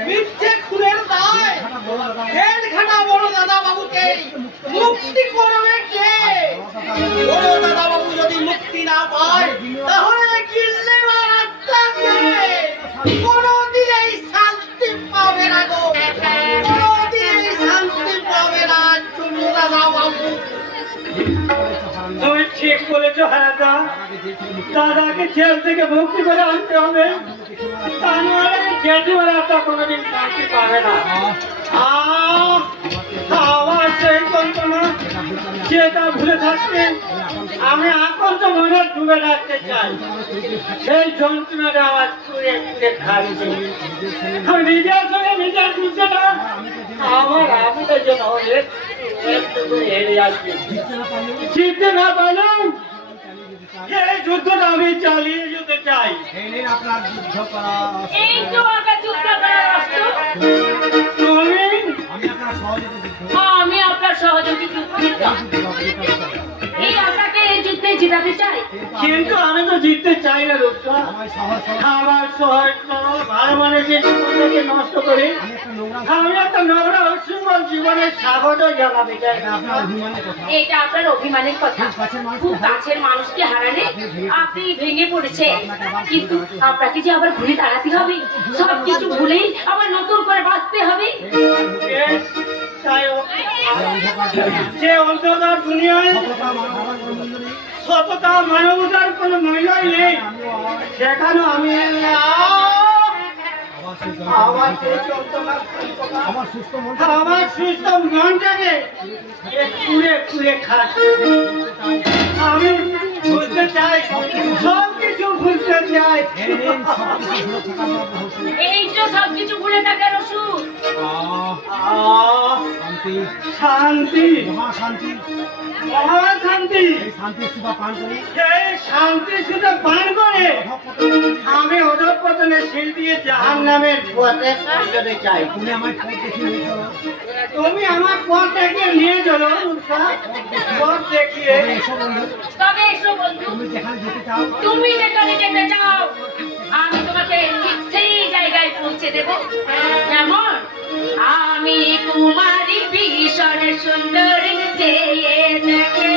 মিথ্যে খুনের দায় জেল খাটা বড় দাদা বাবুকে মুক্তি করবে কে? বড় দাদা বাবু যদি মুক্তি না পায়, তাহলে গিল্লি মারাত্মাকে কোনোদিনই শান্তি পাবে না গো, কোনোদিনই শান্তি পাবে না ছোট দাদা বাবু। তুমি ঠিক বলেছো হারাদা, দাদাকে জেল থেকে মুক্তি করে আনতে হবে, তা নাহলে জেঠিমার আত্মা কোনোদিন শান্তি পাবে না। আমার সেই কল্পনা যেটা ভুলে থাকতে আমি আকন্ত মনে ডুবে রাখতে চাই, সেই যন্ত্রণাটা আমার চুড়ে চুড়ে খাচ্ছে। আমি নিজের সঙ্গে নিজের যুদ্ধটা আমার আমিটা যেন একটু করে হেরে যাচ্ছে। জিততে না পারলাম, এই যুদ্ধটা আমি চালিয়ে যেতে চাই। আপনার যুদ্ধ করা এই তো আমার যুদ্ধ করার অস্ত্র। তুমি আমি আপনার সহযোগী যুদ্ধ আমি আপনার সহযোগী যুদ্ধ। এই আপনাকে এই যুদ্ধে জিতাতে চাই। কিন্তু আমি তো জিততে চাই না রূপসা। আমার সহজ আমার সহজ সরল ভালো মানুষের জীবনটাকে নষ্ট করে আমি একটা নোংরা আমি একটা নোংরা উচ্ছৃঙ্খল জীবনের স্বাগত জানাতে চাই। আপনার অভিমানের কথা। এটা আপনার অভিমানের কথা। খুব কাছের মানুষকে হারালে আপনি ভেঙে পড়েছে, কিন্তু আপনাকে যে আবার ঘুরে দাঁড়াতে হবে, সবকিছু ভুলেই আবার নতুন করে বাঁচতে হবে। বেশ, তাই হোক। যে অন্ধকার দুনিয়ায় সততা মানবতার কোনো মূল্যই নেই, সেখানে আমি আমার সেই যন্ত্রণার যন্ত্রণা, আমার সুস্থ মনটাকে কুড়ে কুড়ে খাচ্ছে। আমি ভুলতে চাই, সব কিছু ভুলতে চাই। এই তো সবকিছু ভুলে থাকার ওষুধ। আহ, শান্তি, মহাশান্তি। এই শান্তি সুধা পান করে আমি অধঃপতনের সিঁড়ি দিয়ে জাহান্নামের পথে যেতে চাই। তুমি আমার পথ দেখিয়ে নিয়ে চলো রূপসা, পথ দেখিয়ে। তবে এসো বন্ধু, তুমি যেখানে যেতে চাও আমি তোমাকে ঠিক সেই জায়গায় পৌঁছে দেব। যেমন আমি কুমারী ভীষণ সুন্দরী চেয়ে দেখে